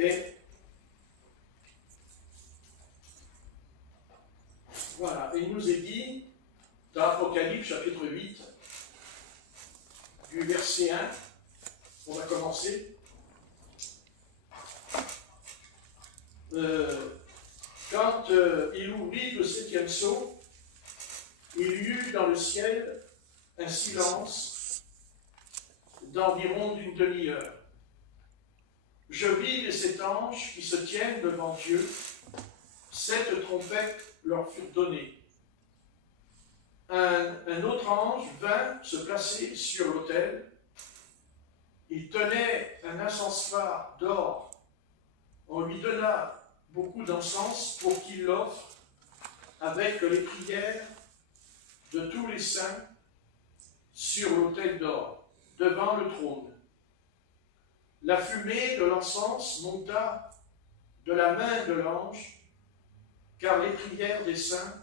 Et voilà, et il nous est dit, dans Apocalypse chapitre 8, du verset 1, on va commencer. Quand il ouvrit le 7e sceau, il y eut dans le ciel un silence d'environ d'une demi-heure. Je vis les 7 anges qui se tiennent devant Dieu. 7 trompettes leur furent données. Un autre ange vint se placer sur l'autel. Il tenait un encensoir d'or. On lui donna beaucoup d'encens pour qu'il l'offre avec les prières de tous les saints sur l'autel d'or, devant le trône. La fumée de l'encens monta de la main de l'ange, car les prières des saints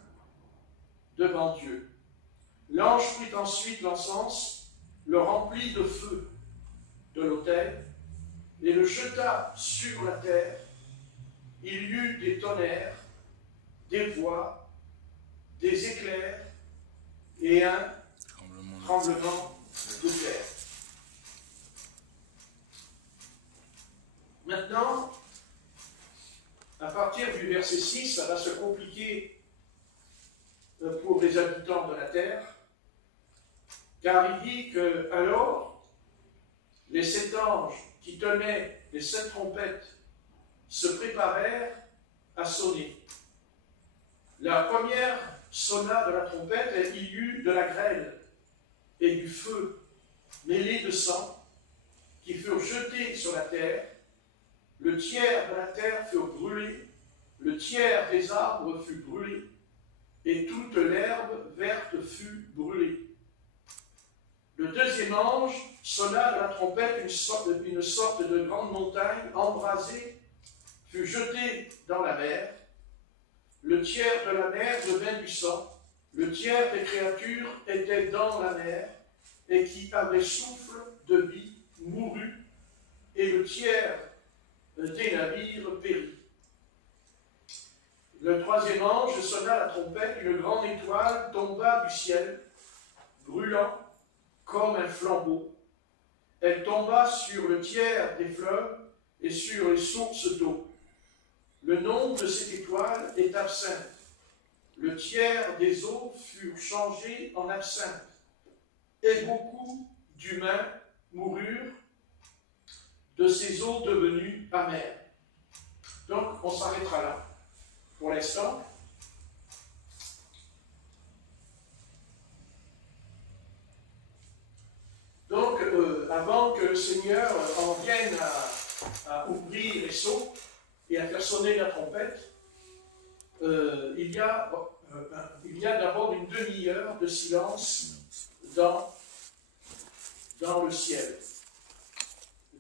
devant Dieu. L'ange prit ensuite l'encens, le remplit de feu de l'autel, et le jeta sur la terre. Il y eut des tonnerres, des voix, des éclairs et un tremblement de terre. Maintenant, à partir du verset 6, ça va se compliquer pour les habitants de la terre, car il dit que alors les 7 anges qui tenaient les 7 trompettes se préparèrent à sonner. La première sonna de la trompette et il y eut de la grêle et du feu mêlés de sang qui furent jetés sur la terre. Le tiers de la terre fut brûlé, le tiers des arbres fut brûlé, et toute l'herbe verte fut brûlée. Le deuxième ange sonna de la trompette, une sorte de grande montagne embrasée fut jetée dans la mer. Le tiers de la mer devint du sang, le tiers des créatures étaient dans la mer, et qui avaient souffle de vie mourut, et le tiers des navires périt. Le troisième ange sonna la trompette, une grande étoile tomba du ciel, brûlant comme un flambeau. Elle tomba sur le tiers des fleuves et sur les sources d'eau. Le nom de cette étoile est absinthe. Le tiers des eaux furent changés en absinthe, et beaucoup d'humains moururent de ces eaux devenues amères. Donc, on s'arrêtera là pour l'instant. Donc, avant que le Seigneur en vienne à ouvrir les sceaux et à faire sonner la trompette, il y a d'abord une demi-heure de silence dans le ciel.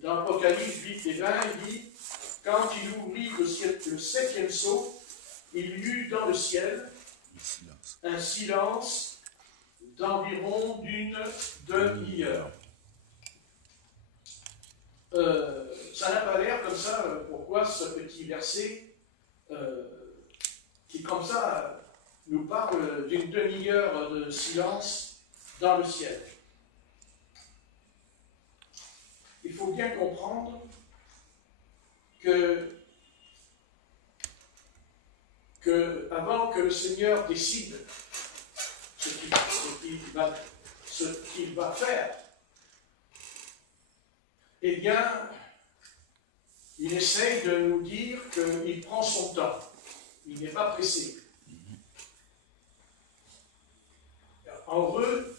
Dans Apocalypse 8 et 20, il dit « Quand il ouvrit le 7e sceau, il y eut dans le ciel un silence d'environ d'une demi-heure. » Ça n'a pas l'air comme ça, pourquoi ce petit verset qui comme ça nous parle d'une demi-heure de silence dans le ciel. Il faut bien comprendre que avant que le Seigneur décide ce qu'il va faire, eh bien, il essaye de nous dire qu'il prend son temps. Il n'est pas pressé. Heureux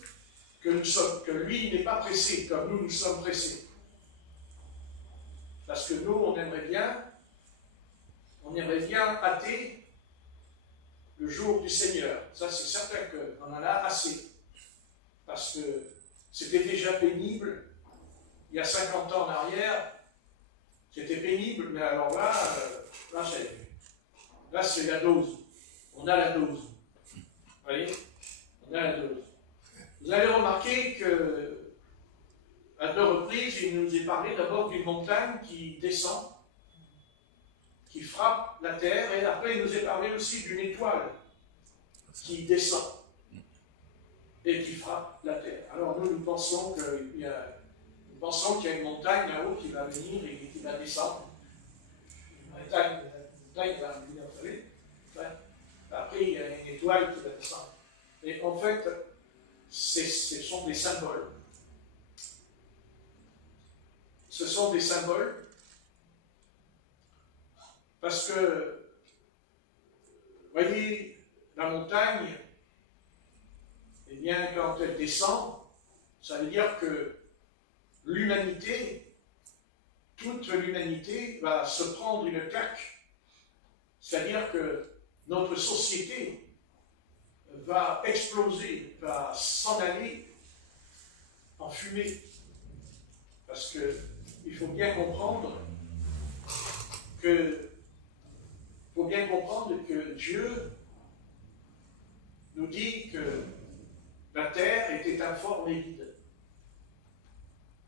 que lui n'est pas pressé, comme nous sommes pressés. Parce que nous, on aimerait bien hâter le jour du Seigneur. Ça, c'est certain qu'on en a assez. Parce que c'était déjà pénible. Il y a 50 ans en arrière, c'était pénible, mais alors là c'est la dose. On a la dose. Vous voyez? On a la dose. Vous avez remarqué que à 2 reprises, il nous est parlé d'abord d'une montagne qui descend qui frappe la terre, et après il nous est parlé aussi d'une étoile qui descend et qui frappe la terre. Alors nous pensons qu'il y a une montagne là-haut qui va venir et qui va descendre. Une montagne va venir, vous savez. Après il y a une étoile qui va descendre. Et en fait, ce sont des symboles. Ce sont des symboles parce que, vous voyez, la montagne, eh bien, quand elle descend, ça veut dire que l'humanité, toute l'humanité va se prendre une claque. C'est-à-dire que notre société va exploser, va s'en aller en fumée. Parce qu'il faut bien comprendre que Dieu nous dit que la terre était informe et vide.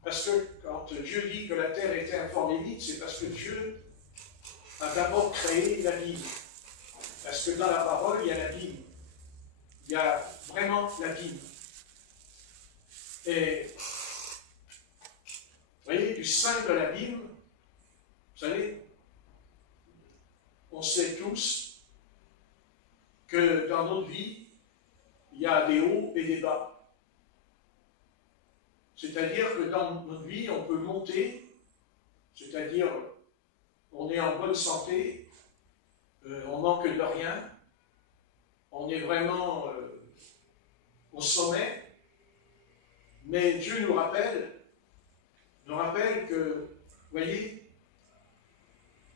Parce que quand Dieu dit que la terre était informe et vide, c'est parce que Dieu a d'abord créé l'abîme. Parce que dans la parole, il y a l'abîme. Il y a vraiment l'abîme. Et vous voyez, du sein de l'abîme, vous savez, on sait tous que dans notre vie, il y a des hauts et des bas. C'est-à-dire que dans notre vie, on peut monter, c'est-à-dire on est en bonne santé, on manque de rien, on est vraiment au sommet, mais Dieu nous rappelle que, vous voyez,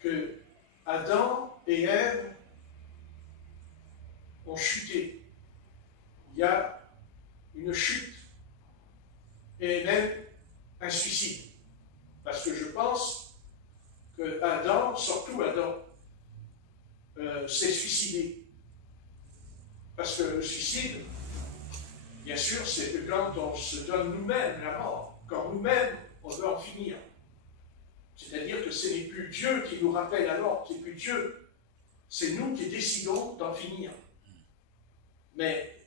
que Adam et Ève ont chuté. Il y a une chute et même un suicide. Parce que je pense que Adam, surtout Adam, s'est suicidé. Parce que le suicide, bien sûr, c'est que quand on se donne nous-mêmes la mort, quand nous-mêmes on veut en finir. C'est-à-dire que ce n'est plus Dieu qui nous rappelle la mort, c'est plus Dieu. C'est nous qui décidons d'en finir. Mais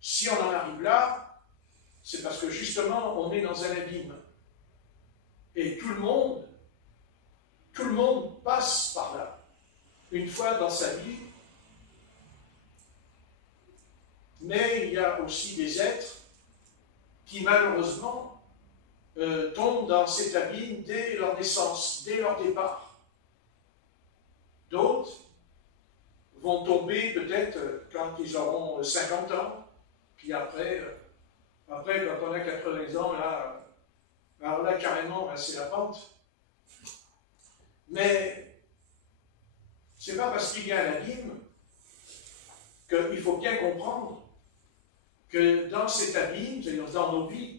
si on en arrive là, c'est parce que justement on est dans un abîme. Et tout le monde passe par là, une fois dans sa vie. Mais il y a aussi des êtres qui malheureusement tombent dans cet abîme dès leur naissance, dès leur départ. D'autres vont tomber peut-être quand ils auront 50 ans, puis après quand on a 80 ans, alors là carrément, c'est la pente. Mais c'est pas parce qu'il y a un abîme qu'il faut bien comprendre que dans cet abîme, c'est-à-dire dans nos vies,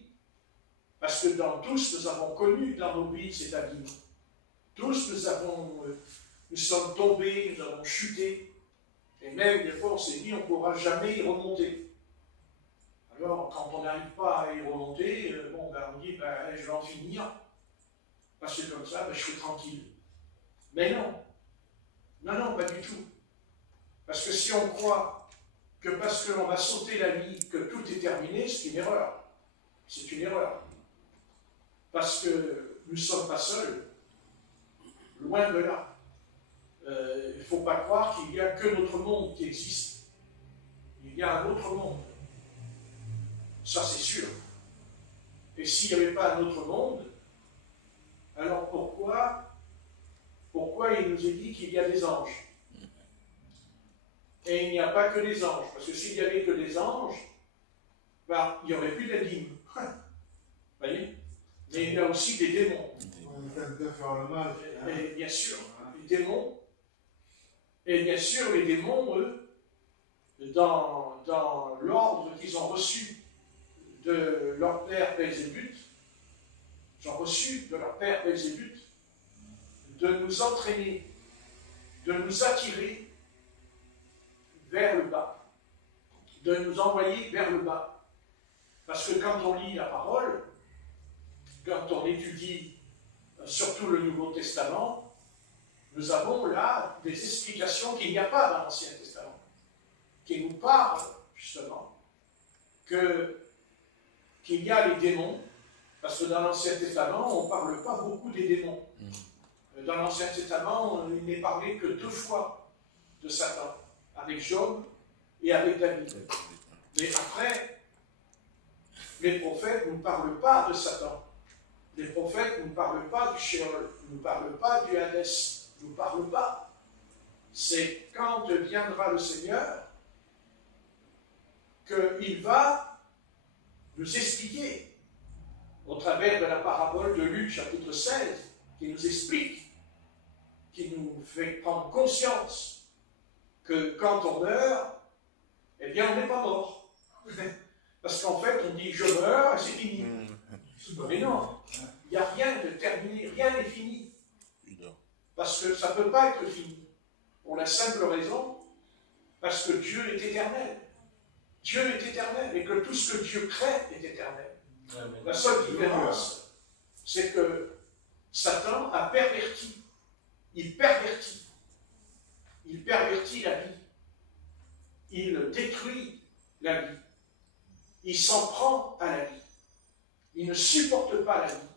parce que dans tous, nous avons connu dans nos vies cet abîme. Tous, nous sommes tombés, nous avons chuté, et même des fois on s'est dit on ne pourra jamais y remonter. Alors, quand on n'arrive pas à y remonter, on dit je vais en finir, parce que comme ça, je suis tranquille. Mais non, pas du tout. Parce que si on croit que parce qu'on va sauter la vie, que tout est terminé, c'est une erreur. C'est une erreur. Parce que nous ne sommes pas seuls, loin de là. Il ne faut pas croire qu'il n'y a que notre monde qui existe. Il y a un autre monde. Ça, c'est sûr. Et s'il n'y avait pas un autre monde, alors pourquoi il nous est dit qu'il y a des anges? Et il n'y a pas que des anges. Parce que s'il n'y avait que des anges, il n'y aurait plus d'abîme. Vous voyez? Mais il y a aussi des démons. Et bien sûr, les démons. Et bien sûr, les démons, eux, dans l'ordre qu'ils ont reçu de leur père Belzébuth, ils ont reçu de leur père Belzébuth de nous entraîner, de nous attirer vers le bas, de nous envoyer vers le bas. Parce que quand on lit la parole, quand on étudie surtout le Nouveau Testament, nous avons là des explications qu'il n'y a pas dans l'Ancien Testament, qui nous parlent justement qu'il y a les démons, parce que dans l'Ancien Testament, on ne parle pas beaucoup des démons. Dans l'Ancien Testament, il n'est parlé que 2 fois de Satan, avec Job et avec David. Mais après, les prophètes ne nous parlent pas de Satan. Les prophètes ne nous parlent pas du Sheol, ne nous parlent pas du Hadès, ne nous parlent pas. C'est quand viendra le Seigneur qu'il va nous expliquer, au travers de la parabole de Luc chapitre 16, qui nous explique, qui nous fait prendre conscience que quand on meurt, eh bien on n'est pas mort. Parce qu'en fait, on dit « je meurs » et c'est fini. Mais non, il n'y a rien de terminé, rien n'est fini. Parce que ça ne peut pas être fini. Pour la simple raison, parce que Dieu est éternel. Dieu est éternel et que tout ce que Dieu crée est éternel. La seule différence, c'est que Satan a perverti. Il pervertit la vie. Il détruit la vie. Il s'en prend à la vie. Il ne supporte pas la vie.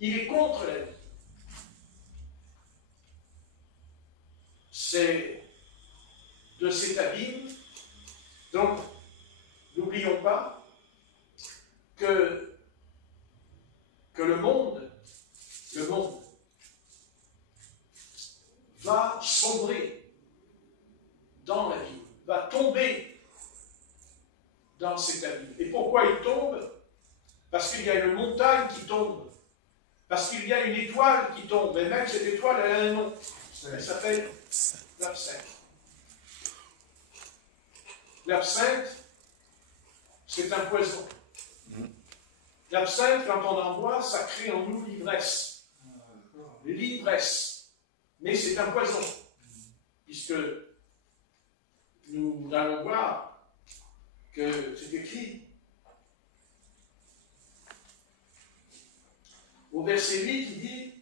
Il est contre la vie. C'est de cet abîme. Donc, n'oublions pas que le monde va sombrer dans la vie, va tomber dans cet abîme. Et pourquoi il tombe? Parce qu'il y a une montagne qui tombe, parce qu'il y a une étoile qui tombe, et même cette étoile, elle a un nom. Elle s'appelle l'absinthe. L'absinthe, c'est un poison. L'absinthe, quand on en boit, ça crée en nous l'ivresse. L'ivresse. Mais c'est un poison. Puisque nous allons voir que c'est écrit au verset 8, il dit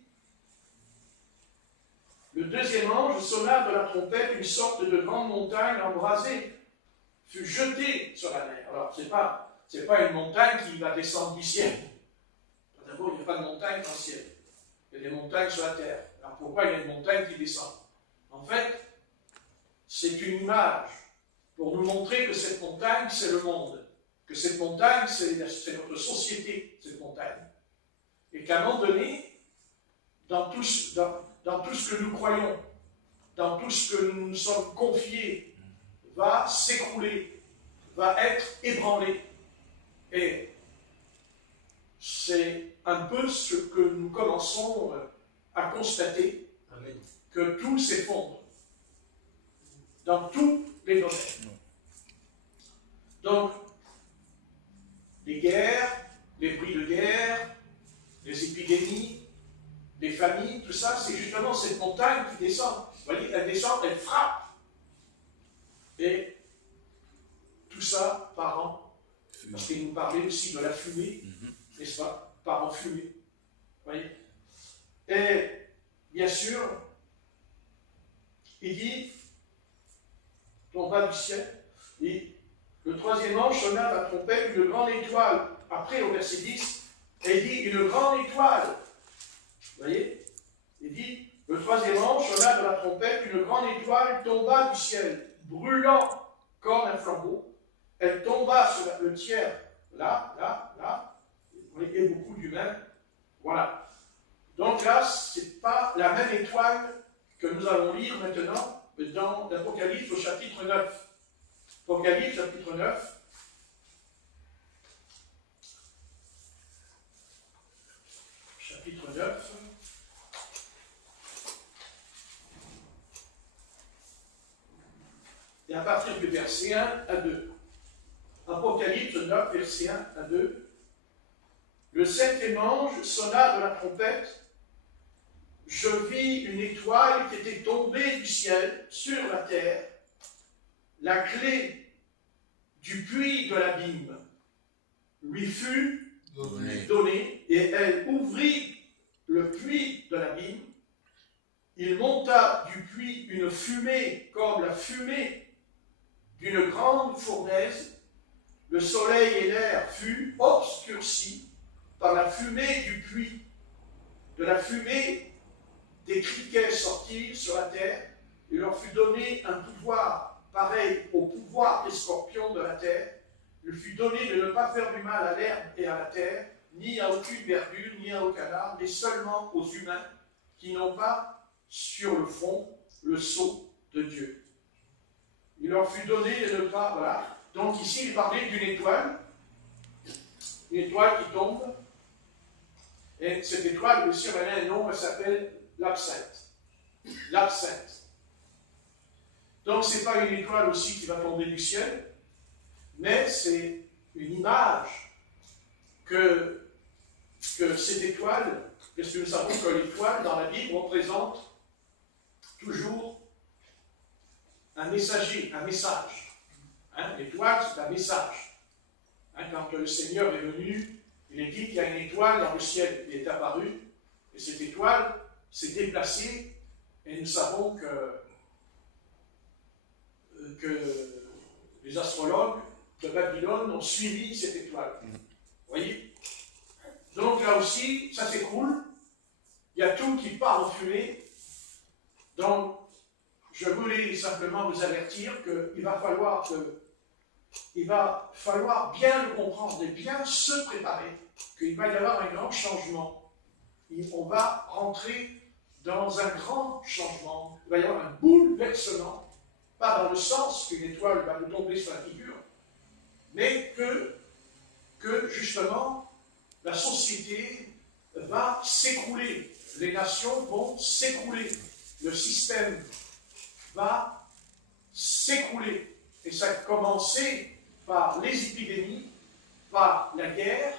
« Le deuxième ange sonna de la trompette, une sorte de grande montagne embrasée fut jetée sur la mer. » Alors, c'est pas une montagne qui va descendre du ciel. D'abord, il n'y a pas de montagne dans le ciel. Il y a des montagnes sur la terre. Alors, pourquoi il y a une montagne qui descend? En fait, c'est une image pour nous montrer que cette montagne, c'est le monde. Que cette montagne, c'est notre société, cette montagne. Et qu'à un moment donné, dans tout ce que nous croyons, dans tout ce que nous nous sommes confiés, va s'écrouler, va être ébranlé. Et c'est un peu ce que nous commençons à constater, que tout s'effondre, dans tous les domaines. Donc, les guerres, les bruits de guerre, les épidémies, les familles, tout ça, c'est justement cette montagne qui descend. Vous voyez, elle descend, elle frappe. Et tout ça part en, parce qu'il nous parlait aussi de la fumée, n'est-ce pas, part en fumée. Vous voyez. Et bien sûr, il dit, tomba du ciel, et le troisième ange sonna la trompette, une grande étoile. Après, au verset 10, et il dit, une grande étoile. Vous voyez? Il dit, le troisième ange sonna de la trompette, une grande étoile tomba du ciel, brûlant comme un flambeau. Elle tomba sur le tiers, là, et beaucoup d'humains. Voilà. Donc là, ce n'est pas la même étoile que nous allons lire maintenant dans l'Apocalypse au chapitre 9. Apocalypse chapitre 9. Chapitre 9. Et à partir du verset 1 à 2. Apocalypse 9, verset 1 à 2. Le septième ange sonna de la trompette. Je vis une étoile qui était tombée du ciel sur la terre. La clé du puits de l'abîme lui fut donnée et elle ouvrit le puits de l'abîme il monta du puits une fumée comme la fumée d'une grande fournaise. Le soleil et l'air furent obscurcis par la fumée du puits. De la fumée, des criquets sortirent sur la terre. Il leur fut donné un pouvoir pareil au pouvoir des scorpions de la terre. Il fut donné de ne pas faire du mal à l'herbe et à la terre, ni à aucune verdure, ni à aucun arbre, mais seulement aux humains qui n'ont pas sur le front le sceau de Dieu. Il leur fut donné de ne pas... Voilà. Donc ici, il parlait d'une étoile qui tombe. Et cette étoile, aussi, elle a un nom, elle s'appelle l'absinthe. L'absinthe. Donc, ce n'est pas une étoile aussi qui va tomber du ciel, mais c'est une image que cette étoile, parce que nous savons que l'étoile, dans la Bible, représente toujours un messager, un message. Hein, l'étoile, c'est un message. Hein, quand le Seigneur est venu, il est dit qu'il y a une étoile dans le ciel qui est apparue, et cette étoile s'est déplacée, et nous savons que les astrologues de Babylone ont suivi cette étoile. Vous voyez? Donc là aussi, ça s'écroule, il y a tout qui part en fumée. Donc, je voulais simplement vous avertir qu'il va falloir bien le comprendre et bien se préparer, qu'il va y avoir un grand changement. On va rentrer dans un grand changement. Il va y avoir un bouleversement, pas dans le sens qu'une étoile va nous tomber sur la figure, mais que justement, la société va s'écrouler. Les nations vont s'écrouler. Le système va s'écrouler. Et ça a commencé par les épidémies, par la guerre,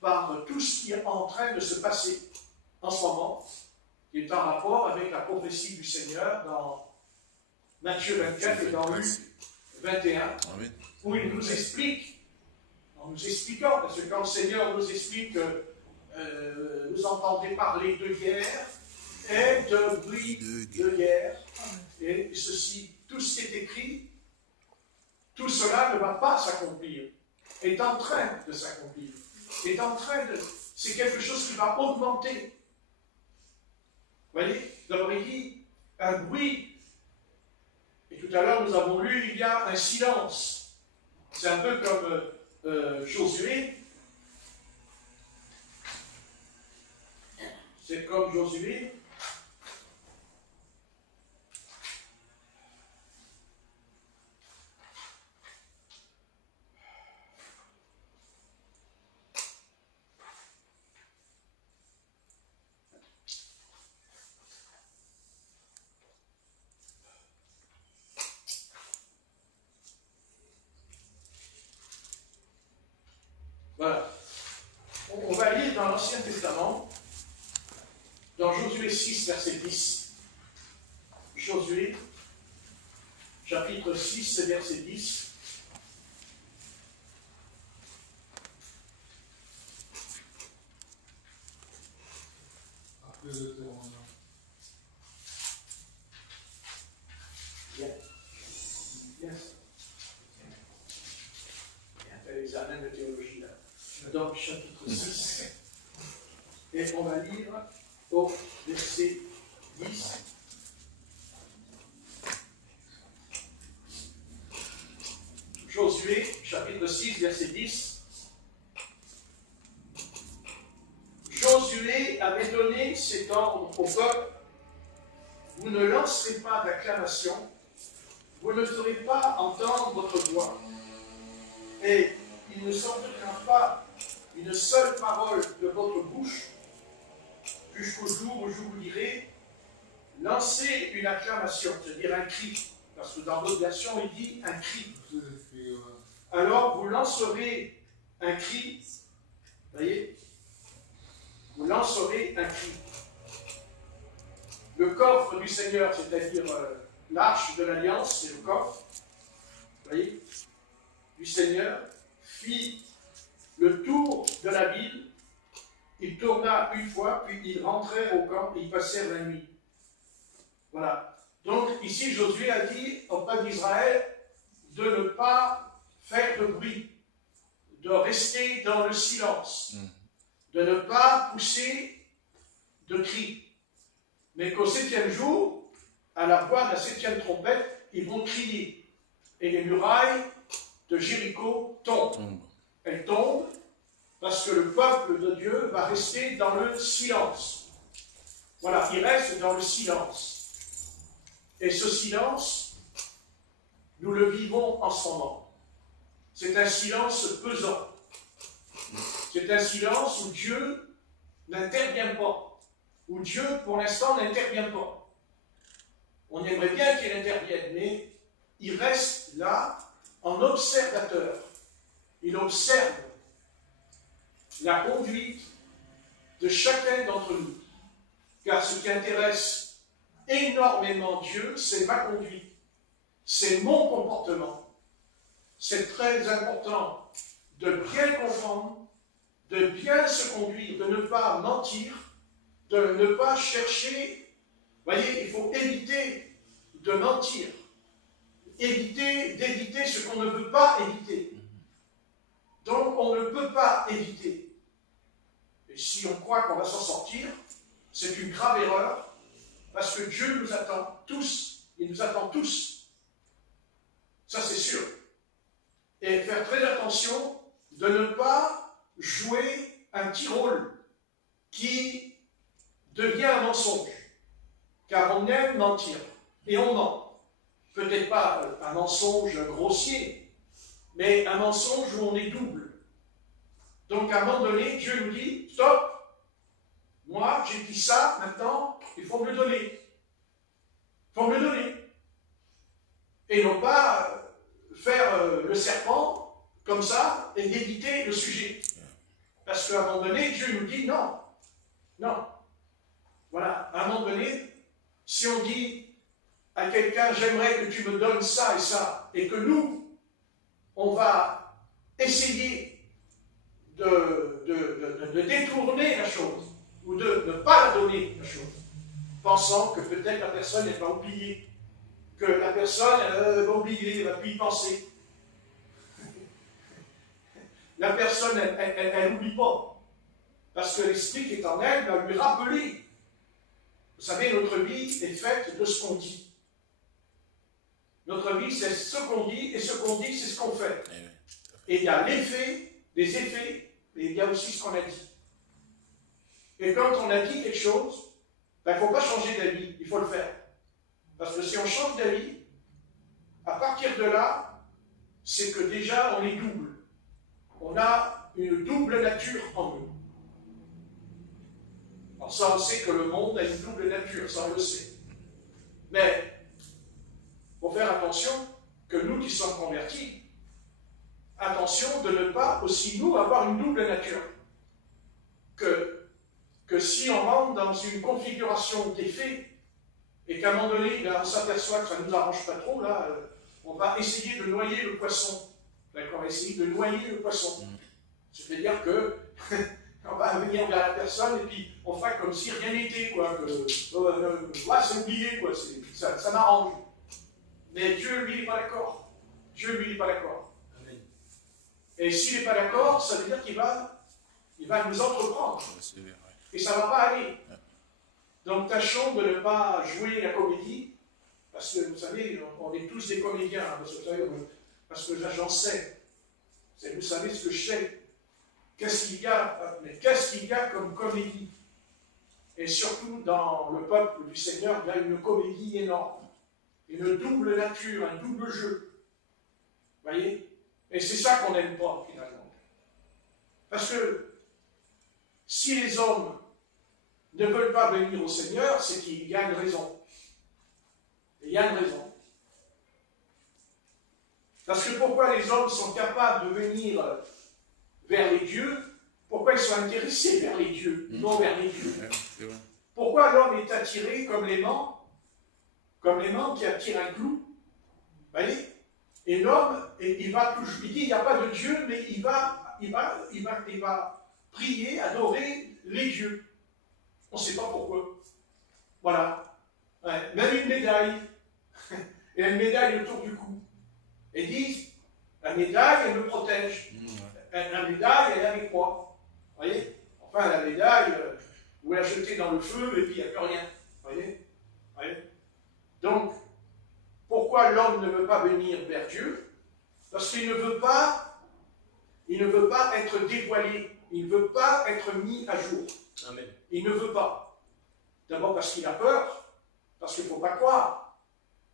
par tout ce qui est en train de se passer en ce moment, qui est en rapport avec la prophétie du Seigneur dans Matthieu 24 et dans Luc 21, où il nous explique, en nous expliquant, parce que quand le Seigneur nous explique que vous entendez parler de guerre et de bruit de guerre, et ceci, tout ce qui est écrit, tout cela ne va pas s'accomplir, est en train de s'accomplir, c'est quelque chose qui va augmenter. Vous voyez, d'abord il dit un bruit, et tout à l'heure nous avons lu, il y a un silence. C'est un peu comme Josué. C'est comme Josué. Voilà. On va lire dans l'Ancien Testament, dans Josué 6, verset 10. Josué, chapitre 6, verset 10. Après le terme. Bien. Yes. Il y a l'examen de théologie là. Donc, chapitre 6. Et on va lire au verset 10. Josué, chapitre 6, verset 10. Josué avait donné cet ordre au peuple: vous ne lancerez pas d'acclamation, vous ne ferez pas entendre votre voix, et il ne sortira pas une seule parole de votre bouche jusqu'au jour où je vous dirai: lancez une acclamation, c'est-à-dire un cri, parce que dans d'autres versions il dit un cri. Alors vous lancerez un cri, voyez, vous lancerez un cri. Le coffre du Seigneur, c'est-à-dire l'arche de l'Alliance, c'est le coffre, voyez, du Seigneur, fit le tour de la ville. Il tourna une fois, puis ils rentrèrent au camp et y passèrent la nuit. Voilà. Donc, ici, Josué a dit au peuple d'Israël de ne pas faire de bruit, de rester dans le silence, de ne pas pousser de cris, mais qu'au 7e jour, à la voix de la 7e trompette, ils vont crier. Et les murailles de Jéricho tombent. Elles tombent parce que le peuple de Dieu va rester dans le silence. Voilà, il reste dans le silence. Et ce silence, nous le vivons en ce moment. C'est un silence pesant. C'est un silence où Dieu n'intervient pas. Où Dieu, pour l'instant, n'intervient pas. On aimerait bien qu'il intervienne, mais il reste là en observateur. Il observe la conduite de chacun d'entre nous. Car ce qui intéresse énormément Dieu, c'est ma conduite, c'est mon comportement. C'est très important de bien comprendre, de bien se conduire, de ne pas mentir, de ne pas chercher. Vous voyez, il faut éviter de mentir, d'éviter ce qu'on ne veut pas éviter. Donc on ne peut pas éviter. Et si on croit qu'on va s'en sortir, c'est une grave erreur, parce que Dieu nous attend tous, il nous attend tous. Ça c'est sûr. Et faire très attention de ne pas jouer un petit rôle qui devient un mensonge. Car on aime mentir, et on ment. Peut-être pas un mensonge grossier, mais un mensonge où on est double. Donc à un moment donné, Dieu nous dit, stop, moi j'ai dit ça, maintenant il faut me le donner. Il faut me le donner. Et non pas faire le serpent comme ça et d'éviter le sujet. Parce qu'à un moment donné, Dieu nous dit non. Non. Voilà, à un moment donné, si on dit à quelqu'un, j'aimerais que tu me donnes ça et ça, et que nous, on va essayer de détourner la chose, ou de ne pas la donner, la chose, pensant que peut-être la personne n'est pas oubliée, que la personne va oublier, elle va plus y penser. La personne, elle n'oublie pas, parce que l'esprit qui est en elle va lui rappeler. Vous savez, notre vie est faite de ce qu'on dit. Notre vie, c'est ce qu'on dit, et ce qu'on dit, c'est ce qu'on fait. Et il y a l'effet, les effets, et il y a aussi ce qu'on a dit. Et quand on a dit quelque chose, il ne faut pas changer d'avis, il faut le faire. Parce que si on change d'avis, à partir de là, c'est que déjà on est double. On a une double nature en nous. Alors ça, on sait que le monde a une double nature, ça on le sait. Mais il faut faire attention que nous qui sommes convertis, attention de ne pas aussi nous avoir une double nature. Que si on rentre dans une configuration d'effet, et qu'à un moment donné, là, on s'aperçoit que ça ne nous arrange pas trop, là, on va essayer de noyer le poisson. D'accord, essayer de noyer le poisson. C'est-à-dire que on va venir vers la personne et puis on fera comme si rien n'était, quoi. C'est oublié, quoi. Ça m'arrange. Mais Dieu, lui, n'est pas d'accord. Dieu, lui, n'est pas d'accord. Et s'il n'est pas d'accord, ça veut dire qu'il va nous entreprendre. Et ça ne va pas aller. Donc tâchons de ne pas jouer la comédie, parce que vous savez, on est tous des comédiens, hein, parce que j'en sais. Vous savez ce que je sais. Qu'est-ce qu'il y a comme comédie? Et surtout dans le peuple du Seigneur, il y a une comédie énorme. Une double nature, un double jeu. Vous voyez? Et c'est ça qu'on n'aime pas, finalement. Parce que si les hommes ne veulent pas venir au Seigneur, c'est qu'il y a une raison. Et il y a une raison. Parce que pourquoi les hommes sont capables de venir vers les dieux? Pourquoi ils sont intéressés vers les dieux, non vers les dieux? Pourquoi l'homme est attiré comme l'aimant qui attire un clou? Vous voyez? Et l'homme, il va toujours, il dit, il n'y a pas de Dieu, mais il va prier, adorer les dieux. On ne sait pas pourquoi. Voilà. Ouais, même une médaille. Et une médaille autour du cou. Et disent, la médaille, elle me protège. La médaille, elle est avec moi. Vous voyez? Enfin, la médaille, vous la jetez dans le feu et puis il n'y a plus rien. Vous voyez? Donc, pourquoi l'homme ne veut pas venir vers Dieu? Parce qu'il ne veut pas, être dévoilé. Il ne veut pas être mis à jour. Amen. Il ne veut pas. D'abord parce qu'il a peur, parce qu'il ne faut pas croire.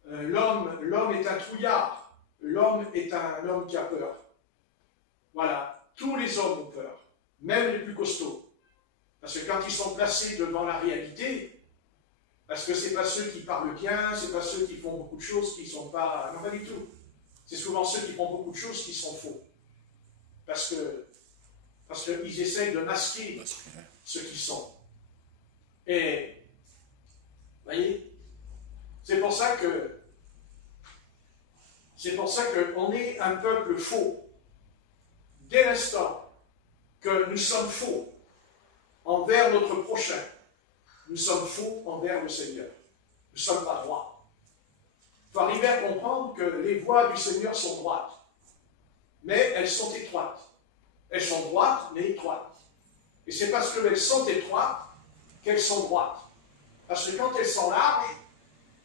L'homme est un trouillard. L'homme est un homme qui a peur. Voilà. Tous les hommes ont peur, même les plus costauds. Parce que quand ils sont placés devant la réalité, parce que ce n'est pas ceux qui parlent bien, ce n'est pas ceux qui font beaucoup de choses qui ne sont pas... Non, pas du tout. C'est souvent ceux qui font beaucoup de choses qui sont faux. Parce qu'ils essayent de masquer ce qu'ils sont. Et, vous voyez, c'est pour ça qu'on est un peuple faux. Dès l'instant que nous sommes faux envers notre prochain, nous sommes faux envers le Seigneur. Nous ne sommes pas droits. Il faut arriver à comprendre que les voies du Seigneur sont droites, mais elles sont étroites. Elles sont droites, mais étroites. Et c'est parce qu'elles sont étroites qu'elles sont droites. Parce que quand elles sont larges,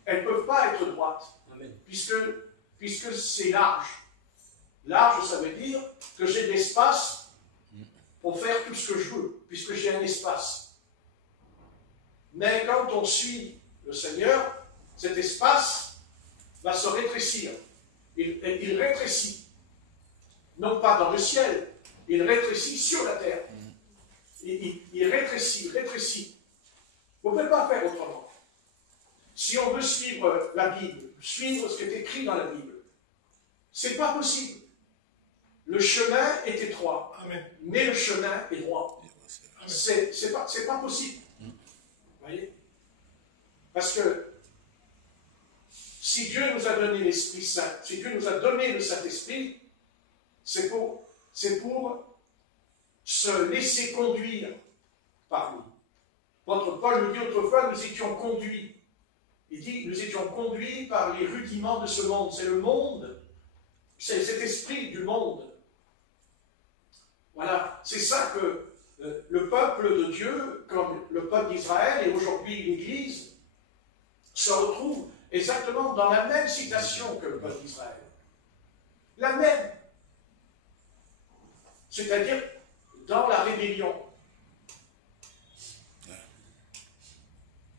elles ne peuvent pas être droites. Amen. Puisque c'est large. Large, ça veut dire que j'ai de l'espace pour faire tout ce que je veux, puisque j'ai un espace. Mais quand on suit le Seigneur, cet espace va se rétrécir. Il rétrécit. Non pas dans le ciel, il rétrécit sur la terre. Il rétrécit. Vous ne pouvez pas faire autrement. Si on veut suivre la Bible, suivre ce qui est écrit dans la Bible, c'est pas possible. Le chemin est étroit, Amen. mais le chemin est droit. C'est pas possible. Vous voyez? Parce que si Dieu nous a donné l'Esprit Saint, si Dieu nous a donné le Saint-Esprit, c'est pour se laisser conduire par lui. Votre Paul nous dit autrefois, nous étions conduits. Il dit, nous étions conduits par les rudiments de ce monde. C'est le monde, c'est cet esprit du monde. Voilà, c'est ça que le peuple de Dieu, comme le peuple d'Israël et aujourd'hui l'Église, se retrouve exactement dans la même citation que le peuple d'Israël. La même. C'est-à-dire dans la rébellion.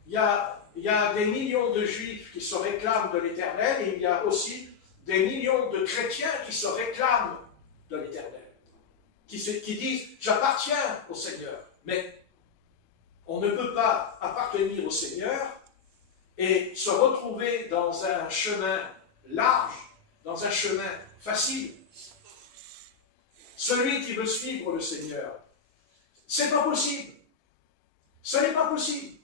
Il y a des millions de Juifs qui se réclament de l'Éternel et il y a aussi des millions de chrétiens qui se réclament de l'Éternel. Qui disent « j'appartiens au Seigneur ». Mais on ne peut pas appartenir au Seigneur et se retrouver dans un chemin large, dans un chemin facile. Celui qui veut suivre le Seigneur, c'est pas possible. Ce n'est pas possible.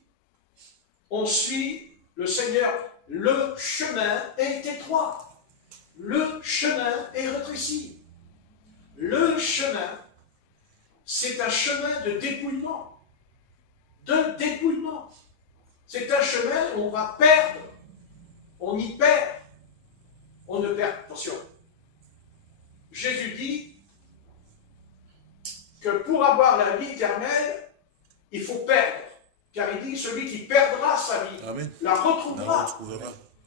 On suit le Seigneur. Le chemin est étroit. Le chemin est rétréci. Le chemin, c'est un chemin de dépouillement. De dépouillement. C'est un chemin où on va perdre. On y perd. On ne perd. Attention. Jésus dit que pour avoir la vie éternelle, il faut perdre. Car il dit, celui qui perdra sa vie, Amen. la retrouvera.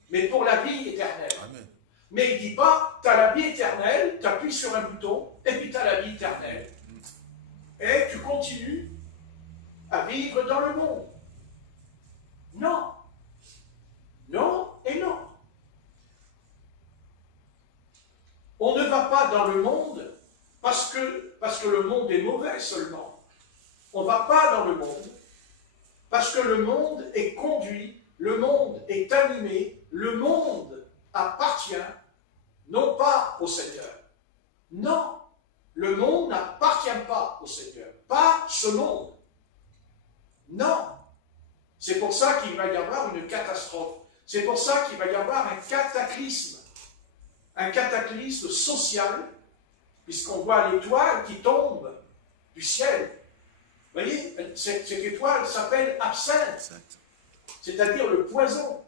Mais pour la vie éternelle. Amen. Mais il ne dit pas, tu as la vie éternelle, tu appuies sur un bouton, et puis tu as la vie éternelle. Et tu continues à vivre dans le monde. Non. Non et non. On ne va pas dans le monde parce que le monde est mauvais seulement. On ne va pas dans le monde parce que le monde est conduit, le monde est animé, le monde appartient non pas au Seigneur. Non, le monde n'appartient pas au Seigneur. Pas ce monde. Non. C'est pour ça qu'il va y avoir une catastrophe. C'est pour ça qu'il va y avoir un cataclysme. Un cataclysme social, puisqu'on voit l'étoile qui tombe du ciel. Vous voyez, cette étoile s'appelle absinthe, c'est-à-dire le poison.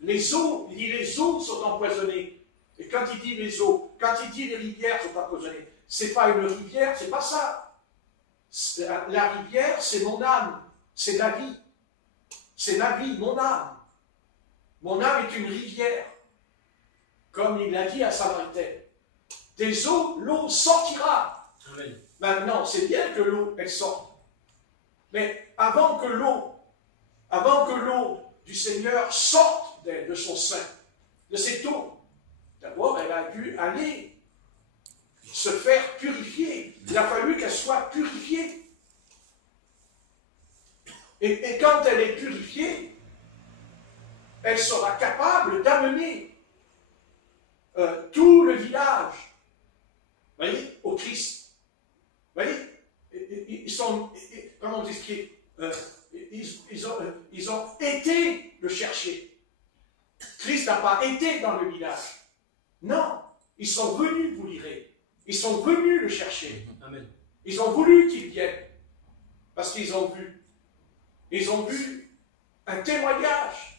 Les eaux, il dit les eaux sont empoisonnées. Et quand il dit les eaux, quand il dit les rivières sont empoisonnées, c'est pas une rivière, c'est pas ça. La rivière, c'est mon âme, c'est la vie. C'est la vie, mon âme. Mon âme est une rivière. Comme il l'a dit à Samaritaine. Des eaux, l'eau sortira. Amen. Maintenant, c'est bien que l'eau, elle sorte. Mais avant que l'eau du Seigneur sorte de son sein, de cette eau, d'abord, elle a dû aller se faire purifier. Il a fallu qu'elle soit purifiée. Et quand elle est purifiée, elle sera capable d'amener tout le village, voyez, au Christ. Vous voyez, ils sont, comment on dit, ils ont été le chercher. Christ n'a pas été dans le village. Non, ils sont venus, vous lirez. Ils sont venus le chercher. Amen. Ils ont voulu qu'il vienne. Parce qu'ils ont vu. Ils ont vu un témoignage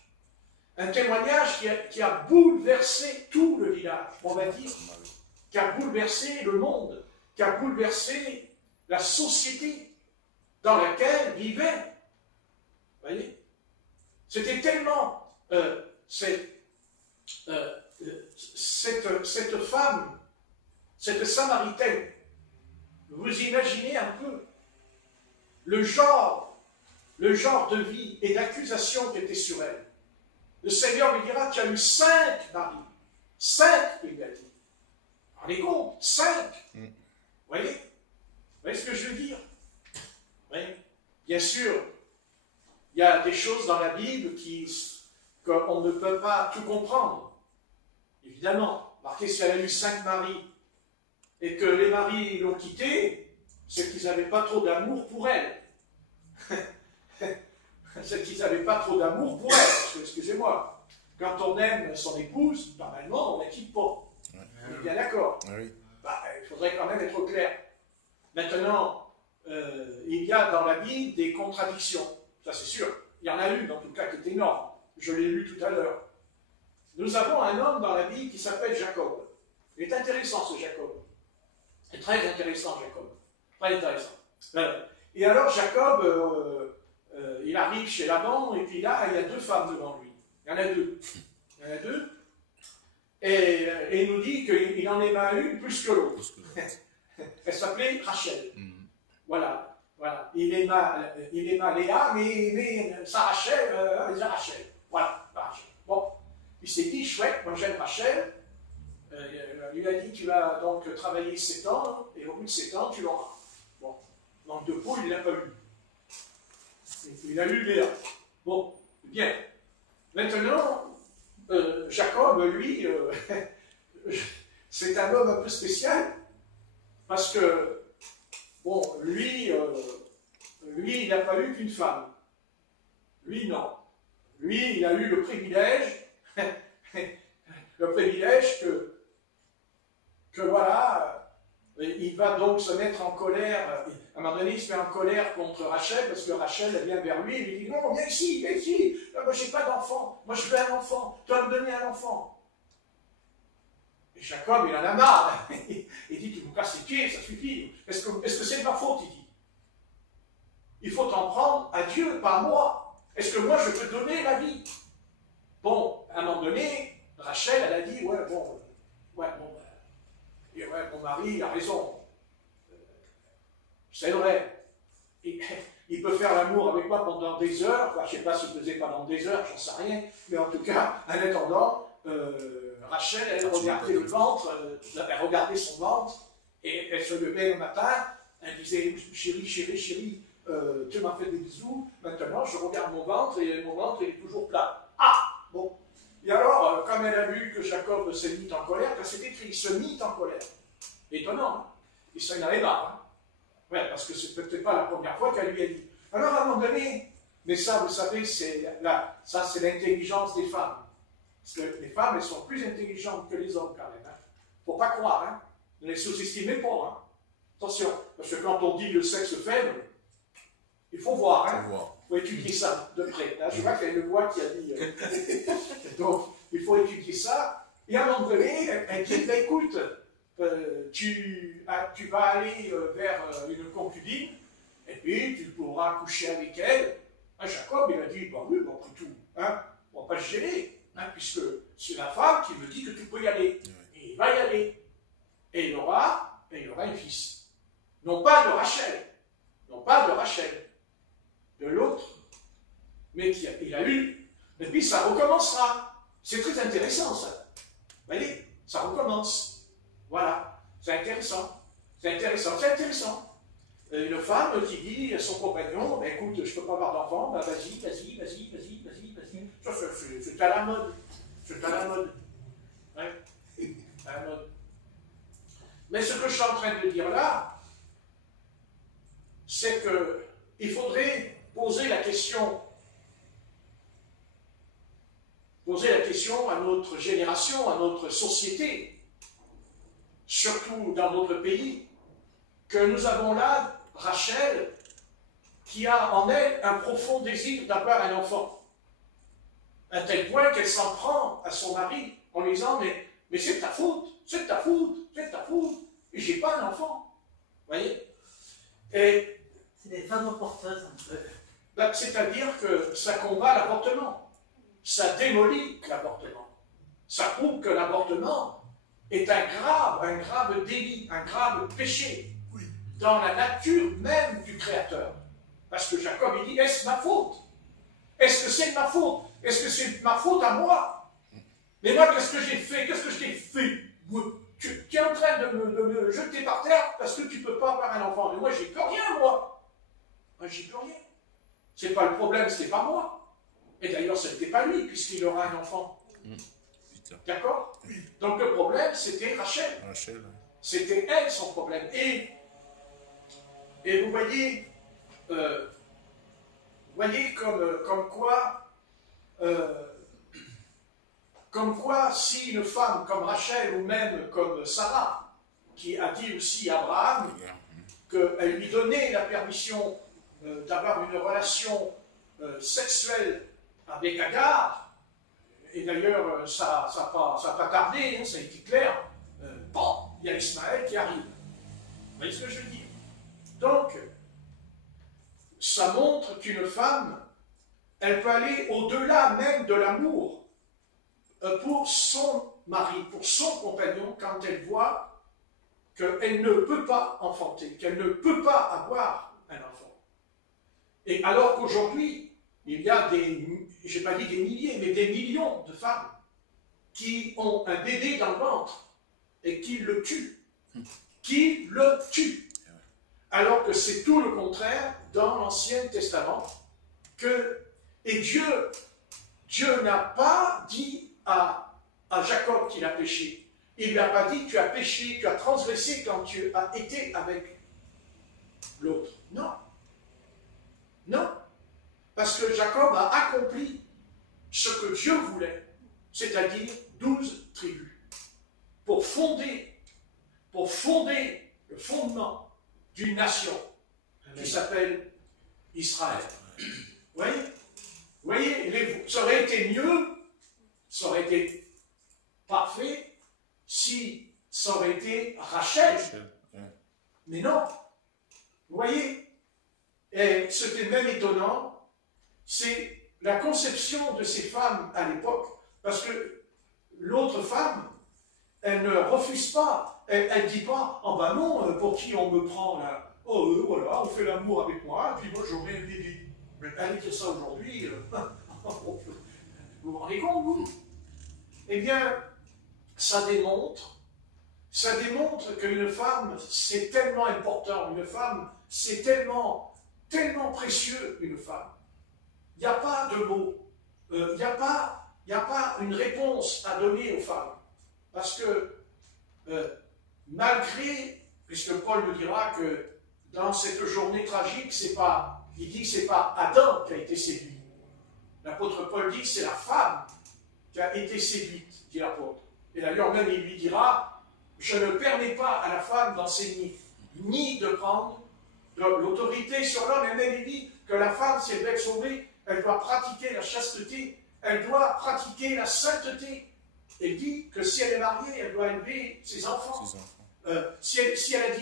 qui a bouleversé tout le village, on va dire, qui a bouleversé le monde, qui a bouleversé la société dans laquelle vivaient. Vous voyez? C'était tellement... cette femme, cette Samaritaine, vous imaginez un peu le genre de vie et d'accusation qui était sur elle. Le Seigneur lui dira, tu as eu 5 maris. 5, il lui a dit. Rendez compte, 5. Vous voyez ce que je veux dire? Oui. Bien sûr, il y a des choses dans la Bible qu'on ne peut pas tout comprendre. Évidemment, marquez si elle a eu 5 maris et que les maris l'ont quittée, c'est qu'ils n'avaient pas trop d'amour pour elle. C'est qu'ils n'avaient pas trop d'amour pour elle. Parce que, excusez-moi, quand on aime son épouse, normalement, on ne la quitte pas. On est bien d'accord. Oui. Il faudrait quand même être clair. Maintenant, il y a dans la Bible des contradictions. Ça, c'est sûr. Il y en a une, en tout cas, qui est énorme. Je l'ai lu tout à l'heure. Nous avons un homme dans la Bible qui s'appelle Jacob. Il est intéressant, ce Jacob. C'est très intéressant, Jacob. Très intéressant. Et alors, Jacob, il arrive chez Laban, et puis là, il y a 2 femmes devant lui. Il y en a 2. Il y en a 2. Et il nous dit qu'il en aimait une plus que l'autre. Elle s'appelait Rachel. Voilà. Il aima Léa, mais sa Rachel, Rachel. Voilà, Rachel. Bon. Il s'est dit, chouette, moi j'aime Rachel. Il lui a dit, tu vas donc travailler 7 ans, et au bout de 7 ans, tu l'auras. Bon. Manque de peau, il ne l'a pas eu. Il a eu Léa. Bon, bien. Maintenant, Jacob, lui, c'est un homme un peu spécial, parce que, bon, lui, il n'a pas eu qu'une femme. Lui, non. Lui, il a eu le privilège, que voilà, il va donc se mettre en colère. À un moment donné, il se met en colère contre Rachel, parce que Rachel, elle vient vers lui et lui dit, non, viens ici, moi je n'ai pas d'enfant, moi je veux un enfant, tu vas me donner un enfant. Et Jacob, il en a marre, il dit, tu me casses les pieds, ça suffit, est-ce que c'est de ma faute, il dit. Il faut t'en prendre à Dieu, pas à moi. Est-ce que moi je peux donner la vie? Bon, à un moment donné, Rachel, elle a dit, mon mari a raison. C'est vrai. Il peut faire l'amour avec moi pendant des heures. Enfin, je ne sais pas s'il faisait pendant des heures, j'en sais rien. Mais en tout cas, en attendant, Rachel, elle regardait le ventre, elle regardait son ventre, et elle se levait le matin, elle disait, chérie, tu m'as fait des bisous, maintenant je regarde mon ventre, et mon ventre il est toujours plat. Ah, bon. Et alors, comme elle a vu que Jacob s'est mis en colère, car c'est écrit, il se mit en colère. Étonnant, hein? Il s'en avait marre, hein? Ouais, parce que c'est peut-être pas la première fois qu'elle lui a dit. Alors, à un moment donné, mais ça, vous savez, c'est l'intelligence des femmes. Parce que les femmes, elles sont plus intelligentes que les hommes, quand même. Hein? Faut pas croire, hein? Ne les sous-estimez pas, hein? Attention, parce que quand on dit le sexe faible, Il faut voir, hein. Faut voir. Il faut étudier ça de près. Là, je vois qu'il y a une voix qui a dit... Donc, il faut étudier ça. Et à un moment donné, elle dit, ben, écoute, tu vas aller vers une concubine, et puis tu pourras coucher avec elle. Ah, Jacob, il a dit, bah oui, bon, après tout, hein, on va pas se gêner, hein, puisque c'est la femme qui me dit que tu peux y aller. Et il va y aller. Et il aura un fils. Non pas de Rachel, de l'autre, mais il a eu, et puis ça recommencera. C'est très intéressant, ça. Vous voyez, ça recommence. Voilà, c'est intéressant. Une femme qui dit à son compagnon, ben, écoute, je ne peux pas avoir d'enfant, ben, vas-y. Ça, c'est à la mode. Hein? À la mode. Mais ce que je suis en train de dire là, c'est qu'il faudrait poser la question à notre génération, à notre société, surtout dans notre pays, que nous avons là Rachel qui a en elle un profond désir d'avoir un enfant, à tel point qu'elle s'en prend à son mari en lui disant mais c'est ta faute, et j'ai pas un enfant. Vous voyez? Et c'est des femmes porteuses. C'est-à-dire que ça combat l'avortement, ça démolit l'avortement, ça prouve que l'avortement est un grave délit, un grave péché dans la nature même du Créateur. Parce que Jacob, il dit, est-ce ma faute? Est-ce que c'est ma faute? Est-ce que c'est ma faute à moi? Mais moi, qu'est-ce que j'ai fait? Qu'est-ce que je t'ai fait? Tu es en train de me jeter par terre parce que tu ne peux pas avoir un enfant. Mais moi, j'ai plus rien, moi. J'ai plus rien. C'est pas le problème, c'était pas moi. Et d'ailleurs, ce n'était pas lui, puisqu'il aura un enfant. D'accord? Donc le problème, c'était Rachel. C'était elle, son problème. Et vous voyez comme quoi, si une femme comme Rachel ou même comme Sarah, qui a dit aussi à Abraham qu'elle lui donnait la permission d'avoir une relation sexuelle avec Agar, et d'ailleurs ça n'a pas tardé, hein, ça a été clair, bon, il y a Ismaël qui arrive. Vous voyez ce que je veux dire? Donc, ça montre qu'une femme, elle peut aller au-delà même de l'amour pour son mari, pour son compagnon, quand elle voit qu'elle ne peut pas enfanter, qu'elle ne peut pas avoir un enfant. Et alors qu'aujourd'hui, il y a je n'ai pas dit des milliers, mais des millions de femmes qui ont un bébé dans le ventre et qui le tuent. Qui le tuent. Alors que c'est tout le contraire dans l'Ancien Testament. Et Dieu n'a pas dit à Jacob qu'il a péché. Il ne lui a pas dit tu as péché, tu as transgressé quand tu as été avec l'autre. Non. Non. Parce que Jacob a accompli ce que Dieu voulait, c'est-à-dire 12 tribus, pour fonder le fondement d'une nation qui s'appelle Israël. Vous voyez, ça aurait été mieux, ça aurait été parfait si ça aurait été Rachel. Mais non. Vous voyez, et ce qui est même étonnant, c'est la conception de ces femmes à l'époque, parce que l'autre femme, elle ne refuse pas, elle ne dit pas, oh ben non, pour qui on me prend là? Oh voilà, on fait l'amour avec moi, puis moi j'aurai un bébé. Mais allez dire ça aujourd'hui, vous vous rendez compte, vous? Eh bien, ça démontre qu'une femme, c'est tellement important, une femme, c'est tellement précieux, une femme. Il n'y a pas de mots, il n'y a pas une réponse à donner aux femmes. Parce que, malgré, puisque Paul nous dira que dans cette journée tragique, il dit que ce n'est pas Adam qui a été séduit. L'apôtre Paul dit que c'est la femme qui a été séduite, dit l'apôtre. Et d'ailleurs, même il lui dira, je ne permets pas à la femme d'enseigner, ni de prendre l'autorité sur l'homme, et même il dit que la femme, si elle veut être sauvée, elle doit pratiquer la chasteté, elle doit pratiquer la sainteté. Elle dit que si elle est mariée, elle doit élever ses enfants. Si elle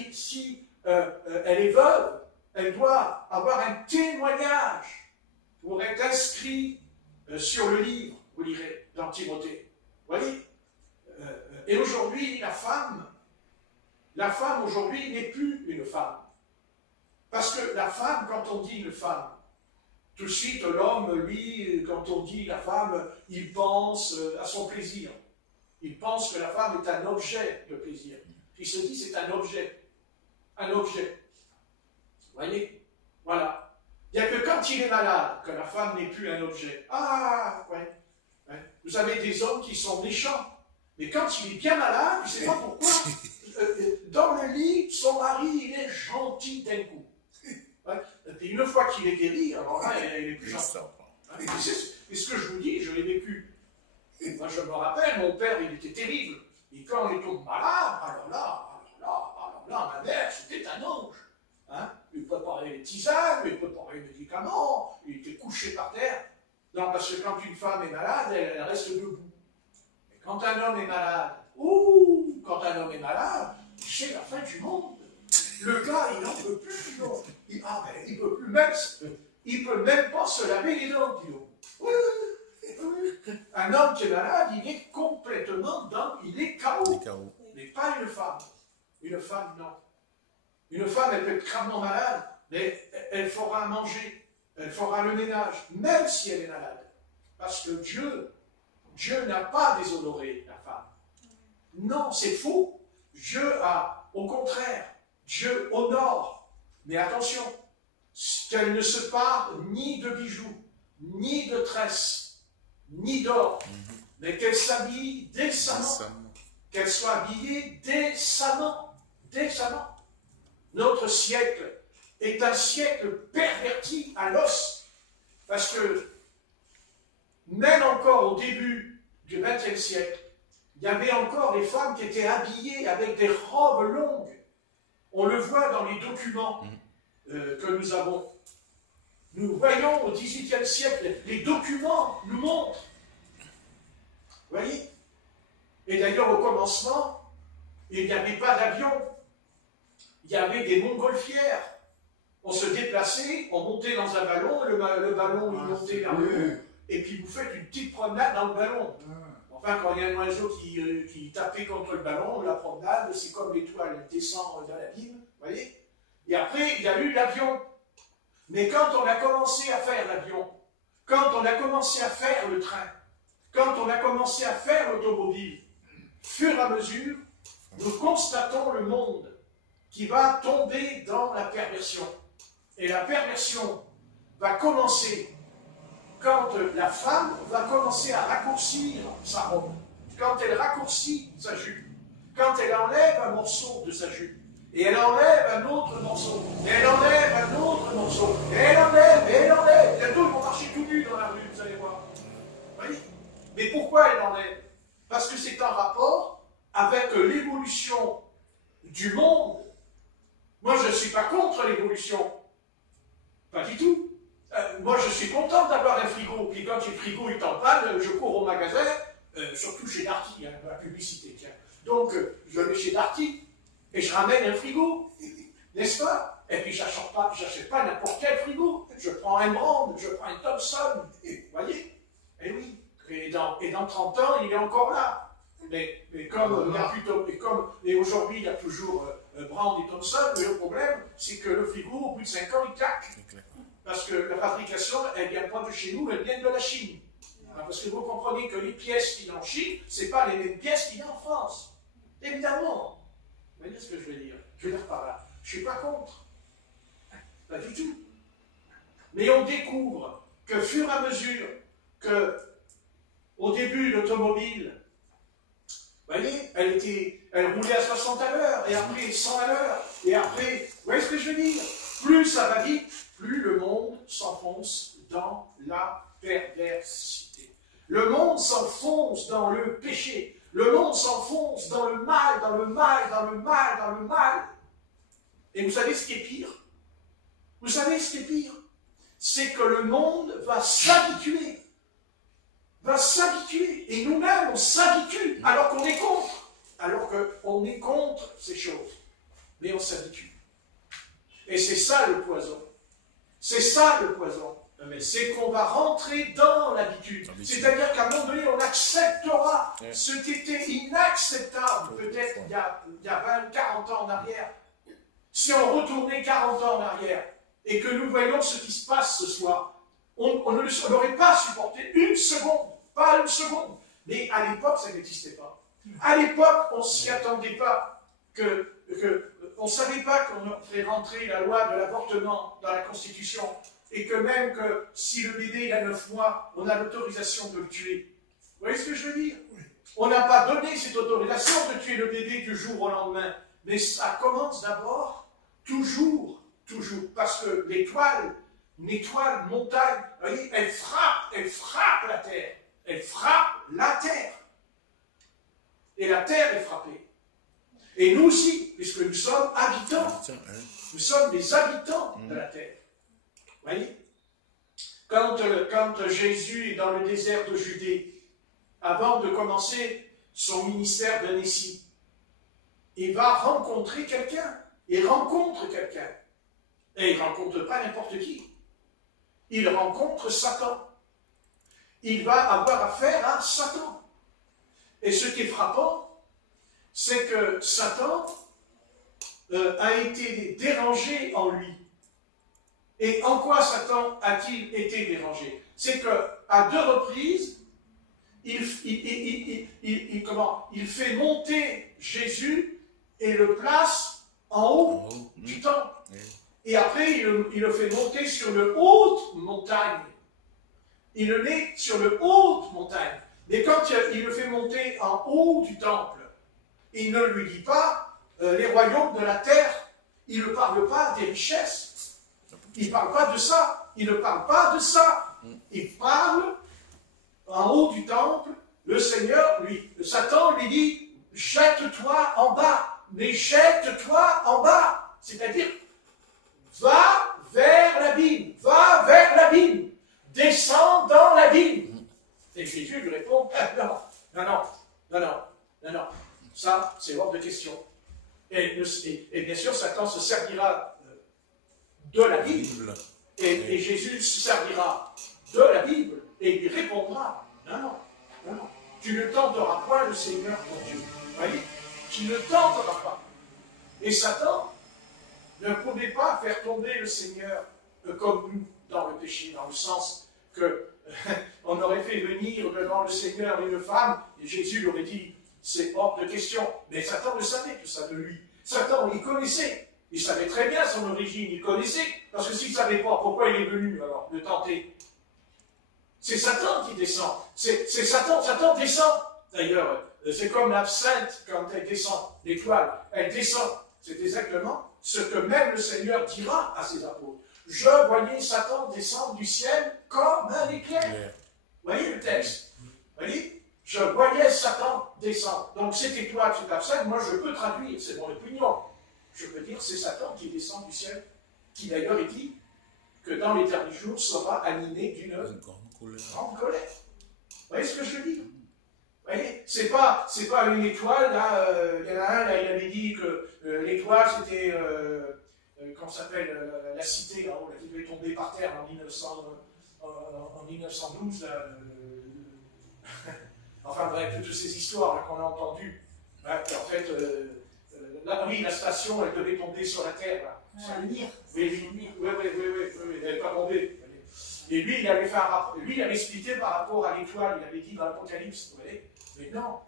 est veuve, elle doit avoir un témoignage pour être inscrit sur le livre, vous lirez, dans Timothée. Vous voyez? Et aujourd'hui, la femme aujourd'hui n'est plus une femme. Parce que la femme, quand on dit une femme, tout de suite l'homme, lui, quand on dit la femme, il pense à son plaisir. Il pense que la femme est un objet de plaisir. Il se dit c'est un objet. Un objet. Vous voyez? Voilà. Il n'y a que quand il est malade que la femme n'est plus un objet. Ah, ouais. Vous avez des hommes qui sont méchants. Mais quand il est bien malade, je ne sais pas pourquoi, dans le lit, son mari, il est gentil d'un coup. Et puis une fois qu'il est guéri, alors là, il est plus gentil. Et ce que je vous dis, je l'ai vécu. Moi, je me rappelle, mon père, il était terrible. Et quand il tombe malade, alors là, ma mère, c'était un ange. Hein? Il préparait les tisanes, il préparait les médicaments, il était couché par terre. Non, parce que quand une femme est malade, elle reste debout. Et quand un homme est malade, c'est la fin du monde. Le gars, il n'en peut plus, non. Il peut même pas se laver les dents, dis donc. Un homme qui est malade, il est complètement il est KO. Mais pas une femme. Une femme, non. Une femme, elle peut être gravement malade, mais elle fera à manger, elle fera le ménage, même si elle est malade. Parce que Dieu n'a pas déshonoré la femme. Non, c'est faux. Au contraire, Dieu honore. Mais attention, qu'elle ne se pare ni de bijoux, ni de tresses, ni d'or, mais qu'elle s'habille décemment. Qu'elle soit habillée décemment. Décemment. Notre siècle est un siècle perverti à l'os. Parce que même encore au début du XXe siècle, il y avait encore des femmes qui étaient habillées avec des robes longues. On le voit dans les documents que nous avons. Nous voyons au XVIIIe siècle, les documents nous montrent. Vous voyez? Et d'ailleurs, au commencement, il n'y avait pas d'avion. Il y avait des montgolfières. On se déplaçait, on montait dans un ballon, le ballon il montait vers le haut, et puis vous faites une petite promenade dans le ballon. Enfin, quand il y a un oiseau qui tapait contre le ballon, la promenade, c'est comme l'étoile descend dans l'abîme, vous voyez? Et après, il y a eu l'avion. Mais quand on a commencé à faire l'avion, quand on a commencé à faire le train, quand on a commencé à faire l'automobile, fur et à mesure, nous constatons le monde qui va tomber dans la perversion. Et la perversion va commencer quand la femme va commencer à raccourcir sa robe, quand elle raccourcit sa jupe, quand elle enlève un morceau de sa jupe, et elle enlève un autre morceau, et elle enlève un autre morceau, et elle enlève, et elle enlève. Bientôt, ils vont marcher tout nus dans la rue, vous allez voir. Oui. Mais pourquoi elle enlève? Parce que c'est en rapport avec l'évolution du monde. Moi, je ne suis pas contre l'évolution. Pas du tout. Moi, je suis content d'avoir un frigo. Puis quand le frigo est en panne, je cours au magasin, surtout chez Darty, hein, la publicité, tiens. Donc, je vais chez Darty et je ramène un frigo, n'est-ce pas? Et puis, je n'achète pas n'importe quel frigo. Je prends un Brand, je prends un Thomson. Vous voyez? Eh oui. Et dans 30 ans, il est encore là. Mais comme il y a plutôt, et aujourd'hui, il y a toujours Brand et Thomson, mais le problème, c'est que le frigo, au bout de 5 ans, il claque. Parce que la fabrication, elle ne vient pas de chez nous, elle vient de la Chine. Parce que vous comprenez que les pièces qu'il y a en Chine, ce n'est pas les mêmes pièces qu'il y a en France. Évidemment. Vous voyez ce que je veux dire? Je veux dire par là. Je ne suis pas contre. Pas du tout. Mais on découvre que, fur et à mesure que, au début, l'automobile, vous voyez, elle roulait à 60 à l'heure, et après 100 à l'heure, et après, vous voyez ce que je veux dire? Plus ça va vite, plus le monde s'enfonce dans la perversité. Le monde s'enfonce dans le péché. Le monde s'enfonce dans le mal, dans le mal, dans le mal, dans le mal. Et vous savez ce qui est pire? Vous savez ce qui est pire? C'est que le monde va s'habituer. Va s'habituer. Et nous-mêmes, on s'habitue alors qu'on est contre. Alors qu'on est contre ces choses. Mais on s'habitue. Et c'est ça le poison. C'est ça le poison. C'est qu'on va rentrer dans l'habitude. C'est-à-dire qu'à un moment donné, on acceptera ce qui était inacceptable, peut-être il y a 20, 40 ans en arrière. Si on retournait 40 ans en arrière, et que nous voyons ce qui se passe ce soir, on ne l'aurait pas supporté une seconde, pas une seconde. Mais à l'époque, ça n'existait pas. À l'époque, on ne s'y attendait pas, on ne savait pas qu'on ferait rentrer la loi de l'avortement dans la Constitution, et que même que si le bébé il a 9 mois, on a l'autorisation de le tuer. Vous voyez ce que je veux dire? On n'a pas donné cette autorisation de tuer le bébé du jour au lendemain. Mais ça commence d'abord, toujours, parce que l'étoile, une étoile, montagne, vous voyez, elle frappe la terre. Elle frappe la terre. Et la terre est frappée. Et nous aussi, puisque nous sommes habitants. Nous sommes des habitants de la terre. Vous voyez? Quand Jésus est dans le désert de Judée, avant de commencer son ministère de Messie, il va rencontrer quelqu'un. Il rencontre quelqu'un. Et il ne rencontre pas n'importe qui. Il rencontre Satan. Il va avoir affaire à Satan. Et ce qui est frappant, c'est que Satan a été dérangé en lui. Et en quoi Satan a-t-il été dérangé? C'est qu'à 2 reprises, il fait monter Jésus et le place en haut du temple. Et après, il le fait monter sur une haute montagne. Il le met sur une haute montagne. Mais quand il le fait monter en haut du temple, il ne lui dit pas les royaumes de la terre. Il ne parle pas des richesses. Il ne parle pas de ça. Il ne parle pas de ça. Il parle en haut du temple. Le Seigneur, Satan lui dit, jette-toi en bas. Mais jette-toi en bas. C'est-à-dire, va vers l'abîme. Va vers l'abîme. Descends dans l'abîme. Et Jésus lui répond, non. Ça, c'est hors de question. Et bien sûr, Satan se servira de la Bible. Et Jésus se servira de la Bible. Et il lui répondra, non. Tu ne tenteras point le Seigneur ton Dieu. Vous voyez? Tu ne tenteras pas. Et Satan ne pouvait pas faire tomber le Seigneur comme nous dans le péché, dans le sens que on aurait fait venir devant le Seigneur une femme, et Jésus lui aurait dit, c'est hors de question. Mais Satan le savait tout ça de lui. Satan, il connaissait. Il savait très bien son origine, il connaissait. Parce que s'il ne savait pas pourquoi il est venu, alors, le tenter. C'est Satan qui descend. C'est Satan descend. D'ailleurs, c'est comme l'absinthe quand elle descend, l'étoile, elle descend. C'est exactement ce que même le Seigneur dira à ses apôtres. Je voyais Satan descendre du ciel comme un éclair. Vous voyez le texte? Vous voyez? Je voyais Satan descendre. Donc cette étoile, cette absinthe, moi je peux traduire, c'est mon opinion. Je peux dire c'est Satan qui descend du ciel, qui d'ailleurs est dit que dans les derniers jours sera animé d'une grande colère. Vous voyez ce que je veux dire? Vous voyez? C'est pas une étoile, là, il y en a un, là, il avait dit que l'étoile c'était, comment ça s'appelle, la cité, là, qui devait tomber par terre en 1912, là, enfin bref, toutes ces histoires qu'on a entendues. Hein, en fait, la station, elle devait tomber sur la terre. Là. Oui, elle n'est pas tombée. Et lui, il avait fait lui, il avait expliqué par rapport à l'étoile, il avait dit dans l'Apocalypse, vous voyez. Mais non.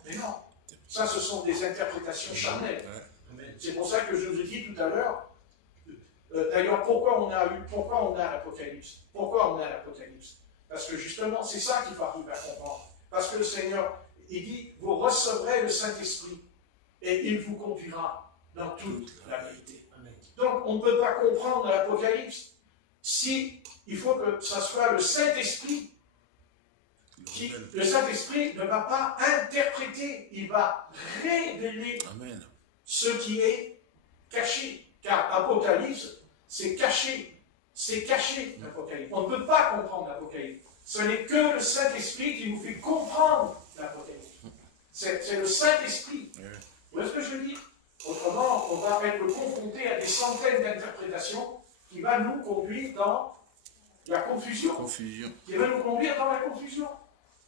Ça, ce sont des interprétations charnelles. C'est pour ça que je vous ai dit tout à l'heure, d'ailleurs, pourquoi on a l'Apocalypse? Pourquoi on a l'Apocalypse? Parce que justement, c'est ça qu'il faut arriver à comprendre. Parce que le Seigneur, il dit, vous recevrez le Saint-Esprit et il vous conduira dans toute la vérité. Donc, on ne peut pas comprendre l'Apocalypse si il faut que ce soit le Saint-Esprit qui, le Saint-Esprit ne va pas interpréter, il va révéler ce qui est caché. Car Apocalypse, c'est caché. C'est caché, l'Apocalypse. On ne peut pas comprendre l'Apocalypse. Ce n'est que le Saint-Esprit qui nous fait comprendre l'Apocalypse. C'est le Saint-Esprit. Vous voyez ce que je veux dire? Autrement, on va être confronté à des centaines d'interprétations qui vont nous conduire dans la confusion. Qui va nous conduire dans la confusion.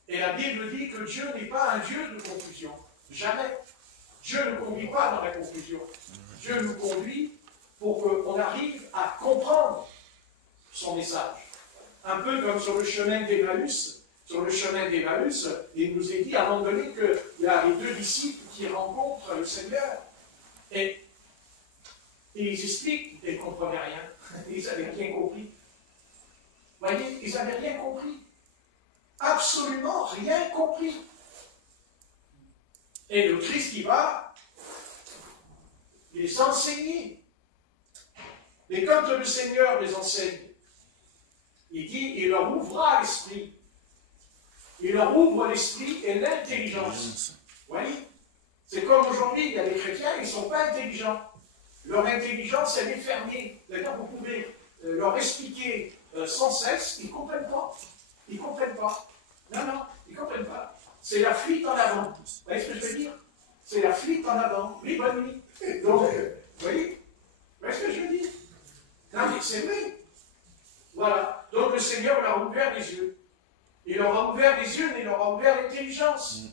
Et la Bible dit que Dieu n'est pas un Dieu de confusion. Jamais. Dieu ne conduit pas dans la confusion. Dieu nous conduit pour qu'on arrive à comprendre son message. Un peu comme sur le chemin d'Emmaüs. Sur le chemin d'Emmaüs, il nous est dit à un moment donné qu'il y a les deux disciples qui rencontrent le Seigneur. Et ils expliquent, ils ne comprenaient rien. Ils n'avaient rien compris. Vous voyez, ils n'avaient rien compris. Absolument rien compris. Et le Christ qui va les enseigner. Et quand le Seigneur les enseigne, il dit, il leur ouvrira l'esprit. Il leur ouvre l'esprit et l'intelligence. Vous voyez? C'est comme aujourd'hui, il y a des chrétiens, ils ne sont pas intelligents. Leur intelligence, elle est fermée. D'ailleurs, vous pouvez leur expliquer sans cesse, ils ne comprennent pas. Ils ne comprennent pas. Non, non, ils ne comprennent pas. C'est la fuite en avant. Vous voyez ce que je veux dire? C'est la fuite en avant. Oui, bonne nuit. Donc, vous voyez? Vous voyez ce que je veux dire? Non, mais c'est vrai. Voilà. Donc, le Seigneur leur a ouvert les yeux. Il leur a ouvert les yeux, mais il leur a ouvert l'intelligence. Vous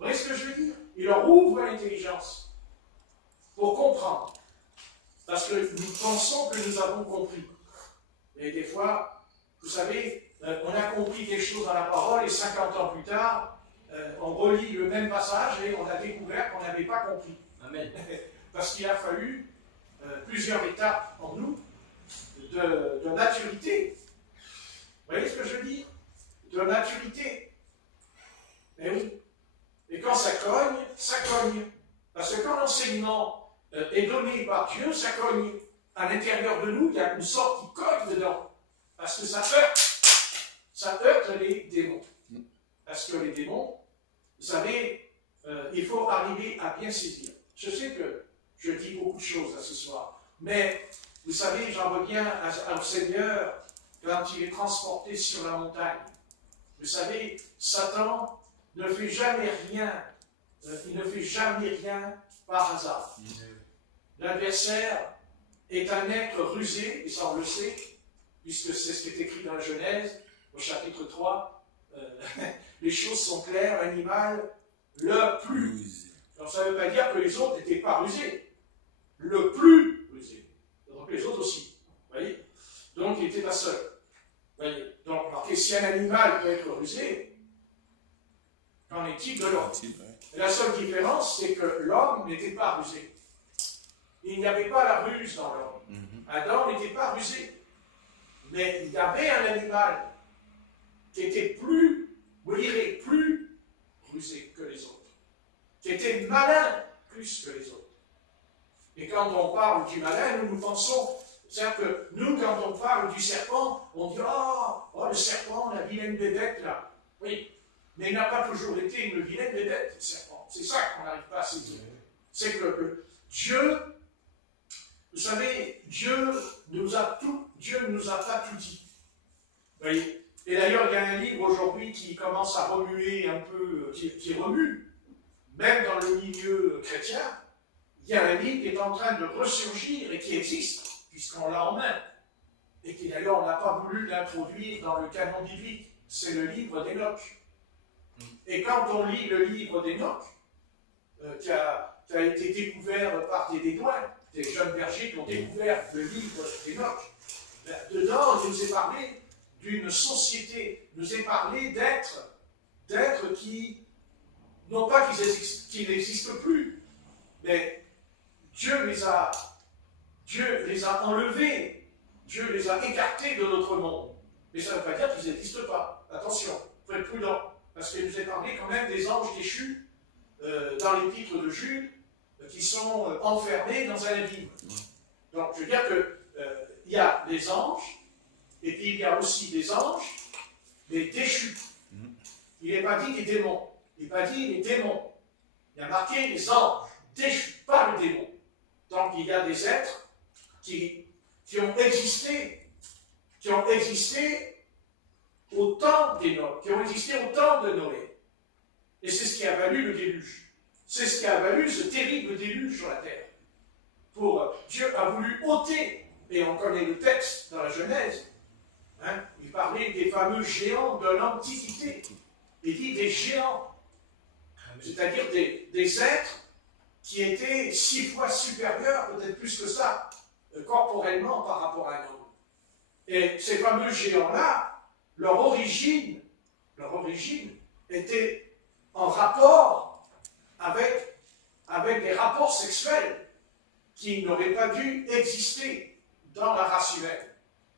voyez ce que je veux dire? Il leur ouvre l'intelligence pour comprendre. Parce que nous pensons que nous avons compris. Et des fois, vous savez, on a compris des choses dans la parole et 50 ans plus tard, on relit le même passage et on a découvert qu'on n'avait pas compris. Amen. Parce qu'il a fallu plusieurs étapes en nous de maturité. Vous voyez ce que je veux dire? De maturité. Mais oui. Et quand ça cogne, ça cogne. Parce que quand l'enseignement est donné par Dieu, ça cogne. À l'intérieur de nous, il y a une sorte qui cogne dedans. Parce que ça heurte les démons. Parce que les démons, vous savez, il faut arriver à bien saisir. Je sais que je dis beaucoup de choses à ce soir, mais vous savez, j'en reviens au Seigneur quand il est transporté sur la montagne. Vous savez, Satan ne fait jamais rien, il ne fait jamais rien par hasard. L'adversaire est un être rusé, et ça on le sait, puisque c'est ce qui est écrit dans la Genèse, au chapitre 3, les choses sont claires, l'animal le plus rusé. Donc ça ne veut pas dire que les autres n'étaient pas rusés, le plus rusé. Donc les autres aussi, vous voyez. Donc il n'était pas seul. Voyez. Donc, alors, si un animal peut être rusé, qu'en est-il de l'homme? La seule différence, c'est que l'homme n'était pas rusé. Il n'y avait pas la ruse dans l'homme. Adam n'était pas rusé. Mais il y avait un animal qui était plus, vous lirez, plus rusé que les autres. Qui était malin plus que les autres. Et quand on parle du malin, nous pensons... C'est-à-dire que nous, quand on parle du serpent, on dit « Oh, le serpent, la vilaine bébête, là. » Oui, mais il n'a pas toujours été une vilaine bébête, le serpent. C'est ça qu'on n'arrive pas à saisir. C'est que Dieu, vous savez, Dieu ne nous a pas tout dit. Vous voyez? Et d'ailleurs, il y a un livre aujourd'hui qui commence à remuer un peu, qui remue, même dans le milieu chrétien. Il y a un livre qui est en train de ressurgir et qui existe, puisqu'on l'a en main, et qui d'ailleurs on n'a pas voulu l'introduire dans le canon biblique, c'est le livre d'Enoch. Et quand on lit le livre d'Enoch, qui a été découvert par des bédouins, des jeunes bergers qui ont découvert le livre d'Enoch, dedans il nous est parlé d'une société, il nous est parlé d'êtres qui, non pas qu'ils n'existent plus, mais Dieu les a enlevés, Dieu les a écartés de notre monde. Mais ça ne veut pas dire qu'ils n'existent pas. Attention, il faut être prudent, parce qu'il nous est parlé quand même des anges déchus dans l'épître de Jude, qui sont enfermés dans un abîme. Donc, je veux dire qu'il y a des anges, et puis il y a aussi des anges, mais déchus. Il n'est pas dit des démons, il n'est pas dit les démons. Il y a marqué les anges déchus, pas le démon. Donc, il y a des êtres qui ont existé qui ont existé au temps des Noé, qui ont existé au temps de Noé. Et c'est ce qui a valu le déluge. C'est ce qui a valu ce terrible déluge sur la terre. Dieu a voulu ôter, et on connaît le texte dans la Genèse, hein, il parlait des fameux géants de l'Antiquité. Il dit des géants, c'est-à-dire des êtres qui étaient 6 fois supérieurs, peut-être plus que ça, corporellement par rapport à un homme. Et ces fameux géants-là, leur origine était en rapport avec des rapports sexuels qui n'auraient pas dû exister dans la race humaine.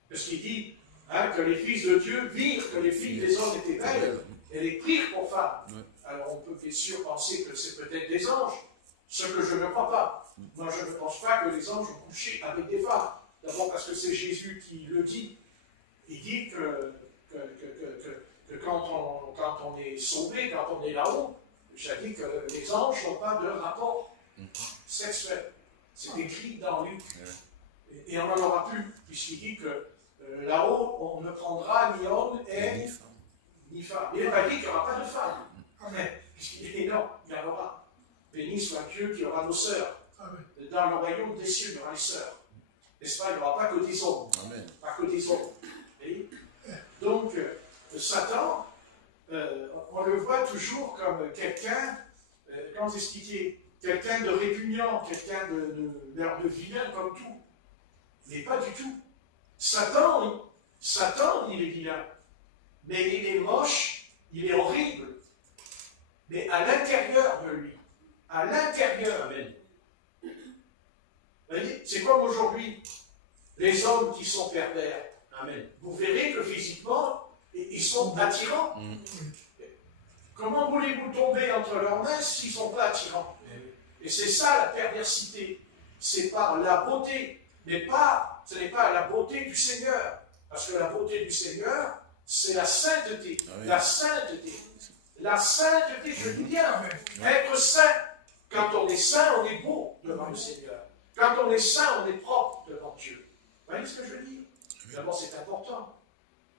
Parce qu'il dit hein, que les fils de Dieu virent que les filles des hommes étaient belles et les prirent pour femmes. Alors on peut bien sûr penser que c'est peut-être des anges, ce que je ne crois pas. Moi je ne pense pas que les anges ont couché avec des femmes. D'abord parce que c'est Jésus qui le dit. Il dit que quand on est sauvé, quand on est là-haut, j'ai dit que les anges n'ont pas de rapport sexuel. C'est écrit dans Luc. Et on n'en aura plus, puisqu'il dit que là-haut, on ne prendra ni homme ni femme. Il n'a pas dit qu'il n'y aura pas de femme. Puisqu'il dit non, il y en aura. Béni soit Dieu qui aura nos sœurs. Dans le royaume des cieux, il y aura les sœurs. N'est-ce pas? Il n'y aura pas que des hommes. Amen. Pas que des hommes. Et donc, Satan, on le voit toujours comme quelqu'un, comment expliquer, quelqu'un de répugnant, quelqu'un de vilain comme tout. Mais pas du tout. Satan, il est vilain. Mais il est moche, il est horrible. Mais à l'intérieur de lui, à l'intérieur, vous voyez, c'est comme aujourd'hui, les hommes qui sont pervers. Amen. Vous verrez que physiquement, ils sont attirants. Comment voulez-vous tomber entre leurs mains s'ils ne sont pas attirants? Et c'est ça la perversité. C'est par la beauté, mais ce n'est pas la beauté du Seigneur. Parce que la beauté du Seigneur, c'est la sainteté. Amen. La sainteté. La sainteté, je dis bien, être saint. Quand on est saint, on est beau devant le Seigneur. Quand on est saint, on est propre devant Dieu. Vous voyez ce que je veux dire? D'abord, c'est important.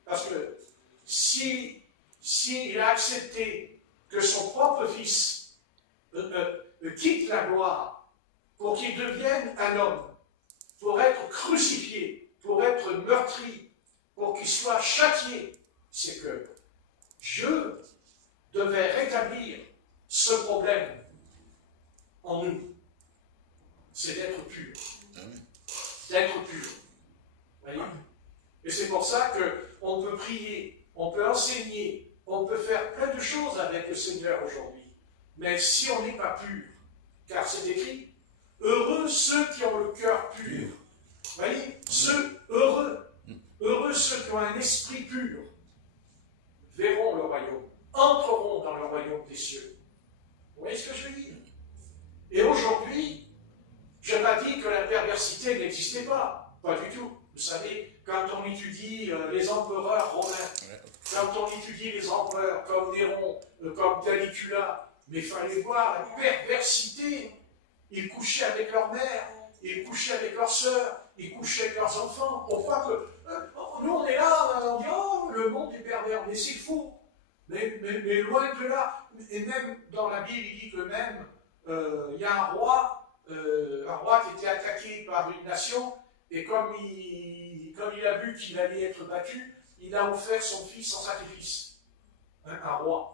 Parce que s'il a accepté que son propre fils quitte la gloire pour qu'il devienne un homme, pour être crucifié, pour être meurtri, pour qu'il soit châtié, c'est que Dieu devait rétablir ce problème en nous. C'est d'être pur. D'être pur. Vous voyez? Et c'est pour ça qu'on peut prier, on peut enseigner, on peut faire plein de choses avec le Seigneur aujourd'hui. Mais si on n'est pas pur, car c'est écrit, heureux ceux qui ont le cœur pur. Vous voyez? Heureux ceux qui ont un esprit pur, verront le royaume, entreront dans le royaume des cieux. Vous voyez ce que je veux dire? Et aujourd'hui, je n'ai pas dit que la perversité n'existait pas. Pas du tout. Vous savez, quand on étudie les empereurs romains, quand on étudie les empereurs comme Néron, comme Caligula, mais il fallait voir la perversité. Ils couchaient avec leur mère, ils couchaient avec leurs sœurs, ils couchaient avec leurs enfants. On croit que nous on est là, on dit oh le monde est pervers, mais c'est faux. Mais loin de là. Et même dans la Bible, il dit que même il y a un roi qui était attaqué par une nation. Et comme il a vu qu'il allait être battu, il a offert son fils en sacrifice. Un roi.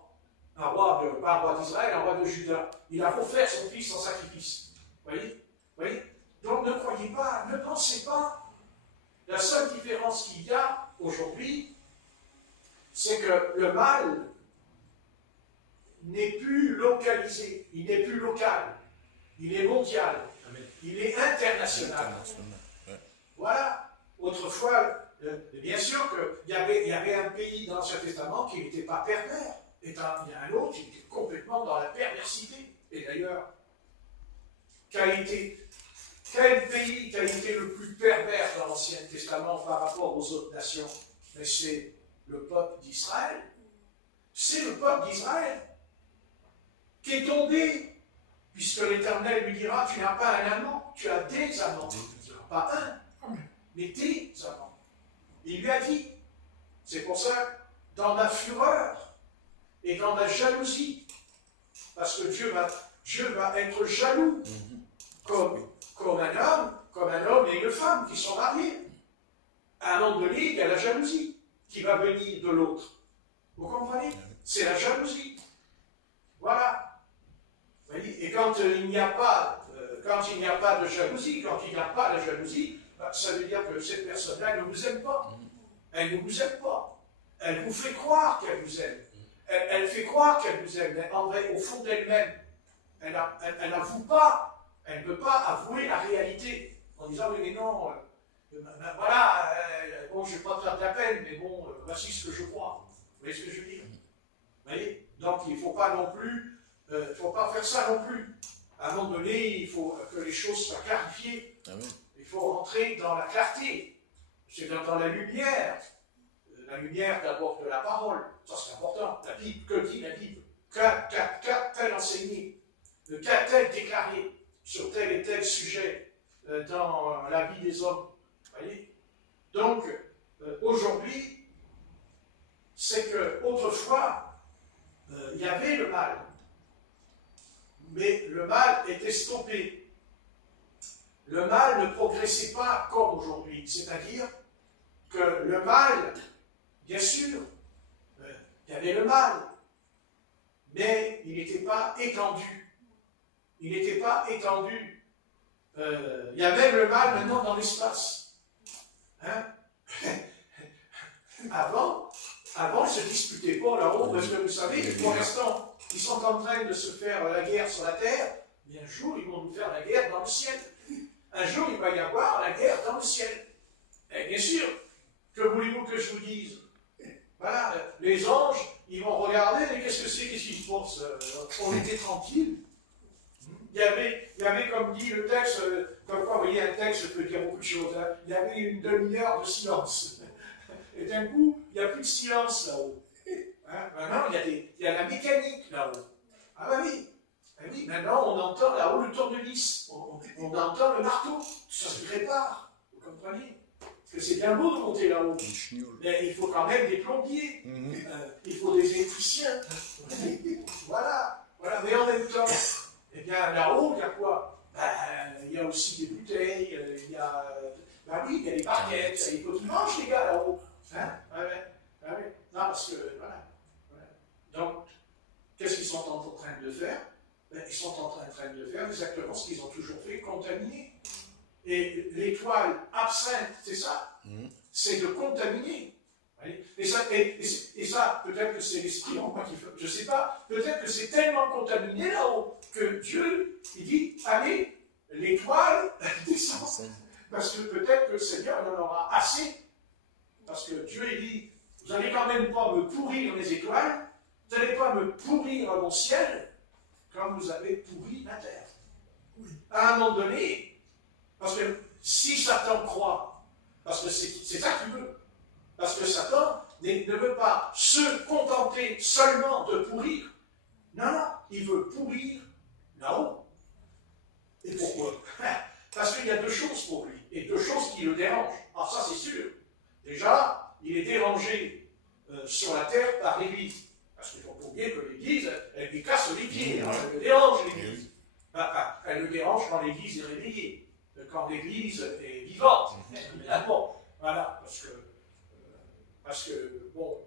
Pas un roi d'Israël, un roi de Juda. Il a offert son fils en sacrifice. Vous voyez? Donc ne croyez pas, ne pensez pas. La seule différence qu'il y a aujourd'hui, c'est que le mal n'est plus localisé, il n'est plus local, il est mondial, il est international. Voilà. Autrefois, bien sûr qu'il y avait un pays dans l'Ancien Testament qui n'était pas pervers. Et il y a un autre qui était complètement dans la perversité. Et d'ailleurs, quel pays a été le plus pervers dans l'Ancien Testament par rapport aux autres nations? Mais c'est le peuple d'Israël. C'est le peuple d'Israël qui est tombé, puisque l'Éternel lui dira, tu n'as pas un amant, tu as des amants. Tu n'as pas un, mais des amants. Il lui a dit. C'est pour ça, dans ma fureur et dans ma jalousie, parce que Dieu va être jaloux, comme un homme et une femme qui sont mariés. À un moment donné, il y a la jalousie qui va venir de l'autre. Vous comprenez? C'est la jalousie. Voilà. Vous voyez? Et quand il n'y a pas de jalousie, quand il n'y a pas la jalousie, ça veut dire que cette personne-là ne vous aime pas. Elle ne vous aime pas. Elle vous fait croire qu'elle vous aime. Elle fait croire qu'elle vous aime, mais en vrai, au fond d'elle-même, elle n'avoue pas. Elle ne peut pas avouer la réalité. En disant, oui, mais non, voilà, bon, je ne vais pas te faire de la peine, mais bon, voici ce que je crois. Vous voyez ce que je veux dire? Vous voyez? Donc, il ne faut pas non plus, faut pas faire ça non plus. À un moment donné, il faut que les choses soient clarifiées. Ah oui. Il faut rentrer dans la clarté. C'est dans la lumière. La lumière d'abord de la parole. Ça, c'est important. La Bible, que dit la Bible? Qu'a-t-elle enseigné? Qu'a-t-elle déclaré sur tel et tel sujet dans la vie des hommes? Vous voyez? Donc, aujourd'hui, c'est que autrefois, il y avait le mal. Mais le mal était stoppé. Le mal ne progressait pas comme aujourd'hui. C'est-à-dire que le mal, bien sûr, il y avait le mal, mais il n'était pas étendu. Il n'était pas étendu. Il y a même le mal maintenant dans l'espace. Hein? Avant, ils ne se disputaient pas là-haut, parce que vous savez, pour l'instant, ils sont en train de se faire la guerre sur la terre, mais un jour, ils vont nous faire la guerre dans le ciel. Un jour, il va y avoir la guerre dans le ciel. Et bien sûr, que voulez-vous que je vous dise? Voilà, les anges, ils vont regarder, mais qu'est-ce que c'est, qu'est-ce qui se passe? On était tranquille. Il y avait, comme dit le texte, comme quoi, vous voyez, un texte peut dire beaucoup de choses. Hein. Il y avait une demi-heure de silence. Et d'un coup, il n'y a plus de silence là-haut. Hein? Maintenant, il y a la mécanique là-haut. Ah ben oui. Ben oui, maintenant, on entend là-haut le tournevis. On entend le marteau. Ça se prépare. Vous comprenez? Parce que c'est bien beau de monter là-haut. Mais il faut quand même des plombiers. Il faut des électriciens. Voilà. Mais en même temps, eh bien, là-haut, il y a quoi? Il y a aussi des bouteilles, il y a des barquettes, il faut qu'ils mangent, les gars, là-haut. Hein? Non, parce que, voilà. Donc, qu'est-ce qu'ils sont en train de faire? Ils sont en train de faire exactement ce qu'ils ont toujours fait, contaminer. Et l'étoile absinthe, c'est ça? C'est de contaminer. Et ça, peut-être que c'est l'esprit en moi qui fait, je ne sais pas, peut-être que c'est tellement contaminé là-haut que Dieu, il dit, allez, l'étoile descend. Parce que peut-être que le Seigneur en aura assez. Parce que Dieu, il dit, vous n'allez quand même pas me pourrir les étoiles, vous n'allez pas me pourrir mon ciel, comme vous avez pourri la terre. À un moment donné, parce que si Satan croit, parce que c'est ça qu'il veut, parce que Satan ne veut pas se contenter seulement de pourrir. Non, il veut pourrir là-haut. Et pourquoi? Parce qu'il y a deux choses pour lui, et deux choses qui le dérangent. Alors ça, c'est sûr. Déjà, il est dérangé sur la terre par l'Église. Parce qu'il faut pas oublier que l'Église, elle lui casse les pieds, elle le dérange, l'Église. Elle le dérange quand l'Église est réveillée, quand l'Église est vivante, évidemment. Voilà, parce que, bon,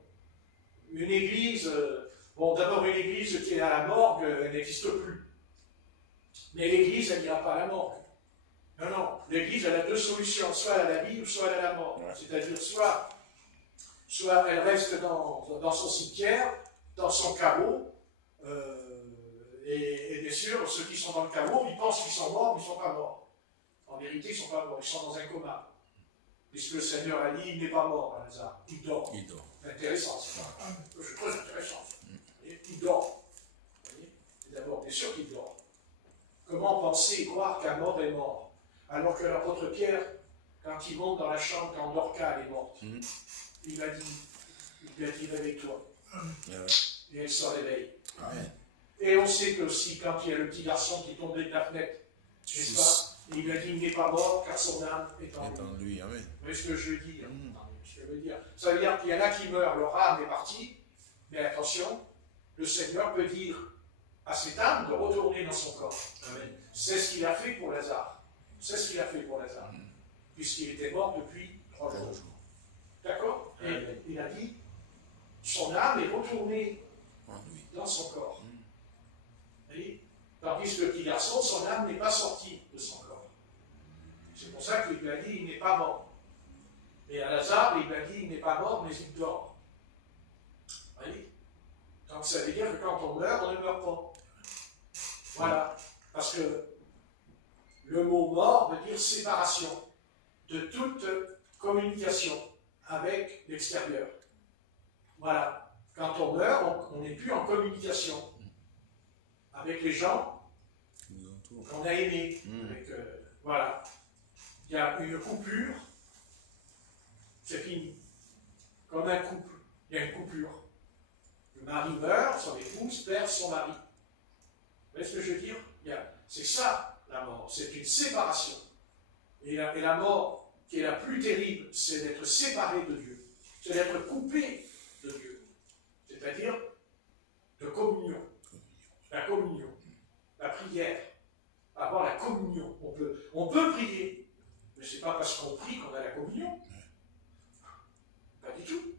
une Église, d'abord une Église qui est à la morgue, elle n'existe plus. Mais l'Église, elle n'ira pas à la morgue. Non, l'Église, elle a deux solutions, soit elle a la vie ou soit elle a la mort. C'est-à-dire, soit elle reste dans son cimetière, dans son caveau, et bien sûr, ceux qui sont dans le caveau, ils pensent qu'ils sont morts, mais ils ne sont pas morts. En vérité, ils ne sont pas morts, ils sont dans un coma. Puisque le Seigneur a dit, il n'est pas mort, Lazare, il dort. C'est intéressant, c'est très intéressant. Il dort. D'abord, bien sûr qu'il dort. Comment penser et croire qu'un mort est mort? Alors que l'apôtre Pierre, quand il monte dans la chambre, quand Dorcas est morte, il lui a dit, réveille-toi. Et elle se réveille. Et on sait que aussi, quand il y a le petit garçon qui est tombé de la fenêtre, n'est-ce pas? Et il a dit, il n'est pas mort car son âme est en lui. lui. Amen. Vous voyez ce que je veux dire? Ce que je veux dire. Ça veut dire qu'il y en a qui meurent, leur âme est partie, mais attention, le Seigneur peut dire à cette âme de retourner dans son corps. C'est ce qu'il a fait pour Lazare. C'est ce qu'il a fait pour Lazare. Puisqu'il était mort depuis 3 jours. D'accord? Et il a dit, son âme est retournée dans son corps. Et, tandis que le petit garçon, son âme n'est pas sortie de son corps. C'est pour ça qu'il lui a dit, il n'est pas mort. Et à Lazare, il lui a dit, il n'est pas mort, mais il dort. Vous voyez? Donc ça veut dire que quand on meurt, on ne meurt pas. Voilà. Parce que le mot mort veut dire séparation de toute communication avec l'extérieur. Voilà. Quand on meurt, on n'est plus en communication avec les gens qu'on a aimés. Voilà. Il y a une coupure, c'est fini. Comme un couple, il y a une coupure. Le mari meurt, son épouse perd son mari. Vous voyez ce que je veux dire? C'est ça, la mort. C'est une séparation. Et la mort qui est la plus terrible, c'est d'être séparé de Dieu. C'est d'être coupé de Dieu. C'est-à-dire de communion. La communion. La prière. Avoir la communion. On peut prier, mais ce n'est pas parce qu'on prie qu'on a la communion. Pas du tout.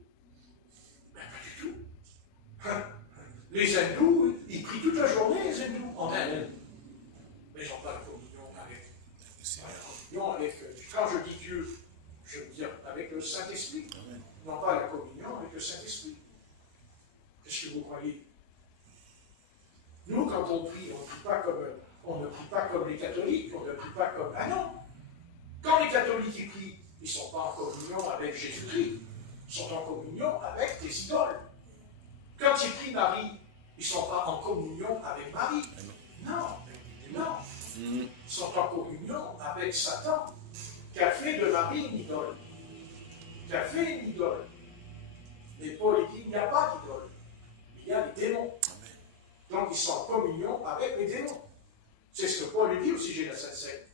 Ben, pas du tout. Les hindous, ils prient toute la journée, les hindous, en Inde. Mais ils n'ont pas la communion avec. Quand je dis Dieu, je veux dire avec le Saint-Esprit. Non pas la communion avec le Saint-Esprit. Qu'est-ce que vous croyez? Nous, quand on prie, on ne prie pas comme les catholiques, on ne prie pas comme... Ah non! Quand les catholiques y prient, ils ne sont pas en communion avec Jésus-Christ. Ils sont en communion avec des idoles. Quand ils prient Marie, ils ne sont pas en communion avec Marie. Non, non. Ils sont en communion avec Satan, qui a fait de Marie une idole. Qui a fait une idole. Mais Paul dit, il n'y a pas d'idole. Il y a les démons. Donc ils sont en communion avec les démons. C'est ce que Paul dit au sujet de la Sainte Seine.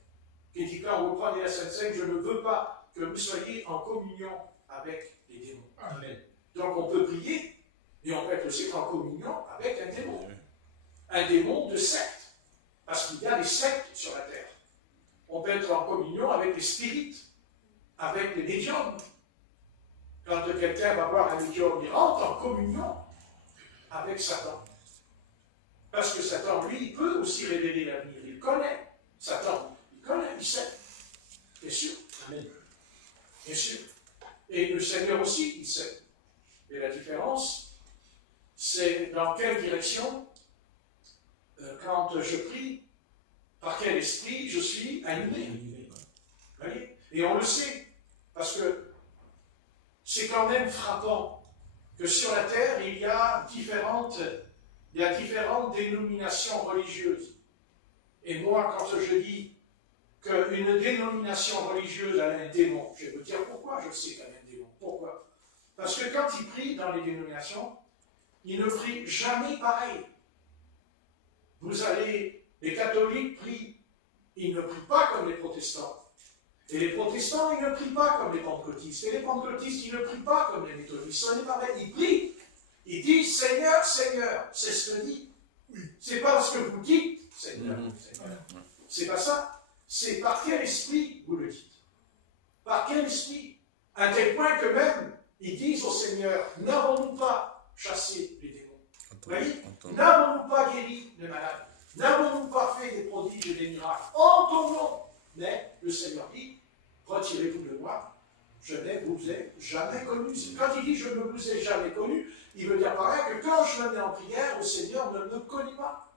Il dit, quand vous prenez la Sainte Seine, je ne veux pas que vous soyez en communion avec les démons. Amen. Donc on peut prier, et on peut être aussi en communion avec un démon. Un démon de secte. Parce qu'il y a des sectes sur la terre. On peut être en communion avec les spirites, avec les médiums. Quand quelqu'un va voir un médium, il rentre en communion avec Satan. Parce que Satan, lui, il peut aussi révéler l'avenir. Il connaît. Satan, il connaît, il sait. Bien sûr. Amen. Bien sûr. Et le Seigneur aussi, il sait. Et la différence, c'est dans quelle direction, quand je prie, par quel esprit je suis animé. Vous voyez? Et on le sait. Parce que c'est quand même frappant que sur la terre, il y a différentes dénominations religieuses. Et moi, quand je dis qu'une dénomination religieuse a un démon, je vais vous dire pourquoi je sais qu'elle a un démon. Pourquoi? Parce que quand ils prient dans les dénominations, ils ne prient jamais pareil. Les catholiques prient, ils ne prient pas comme les protestants. Et les protestants, ils ne prient pas comme les pentecôtistes. Et les pentecôtistes, ils ne prient pas comme les méthodistes. Ce n'est pas vrai. Ils prient. Ils disent Seigneur, Seigneur. C'est ce que dit. C'est pas parce que vous dites Seigneur, Seigneur. C'est pas ça. C'est par quel esprit vous le dites. Par quel esprit. À tel point que même, ils disent au Seigneur, n'avons-nous pas chassé les démons? Vous voyez? N'avons-nous pas guéri les malades? N'avons-nous pas fait des prodiges et des miracles en ton nom? Mais le Seigneur dit, retirez-vous de moi, je ne vous ai jamais connu. Quand il dit je ne vous ai jamais connu, il veut dire par là que quand je me mets en prière, le Seigneur ne me connaît pas.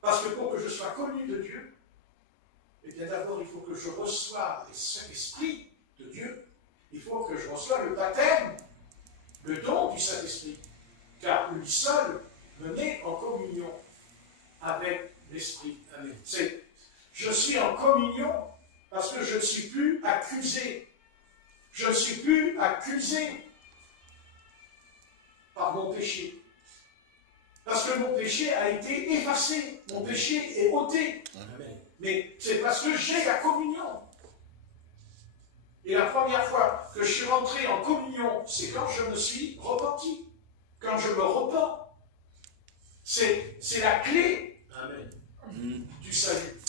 Parce que pour que je sois connu de Dieu, eh bien d'abord il faut que je reçoive l'Esprit de Dieu. Il faut que je reçoive le baptême, le don du Saint-Esprit. Car lui seul me met en communion avec l'Esprit. Je suis en communion parce que je ne suis plus accusé. Je ne suis plus accusé par mon péché. Parce que mon péché a été effacé. Mon péché est ôté. mais c'est parce que j'ai la communion. Et la première fois que je suis rentré en communion, c'est quand je me suis repenti, quand je me repens. C'est la clé du salut.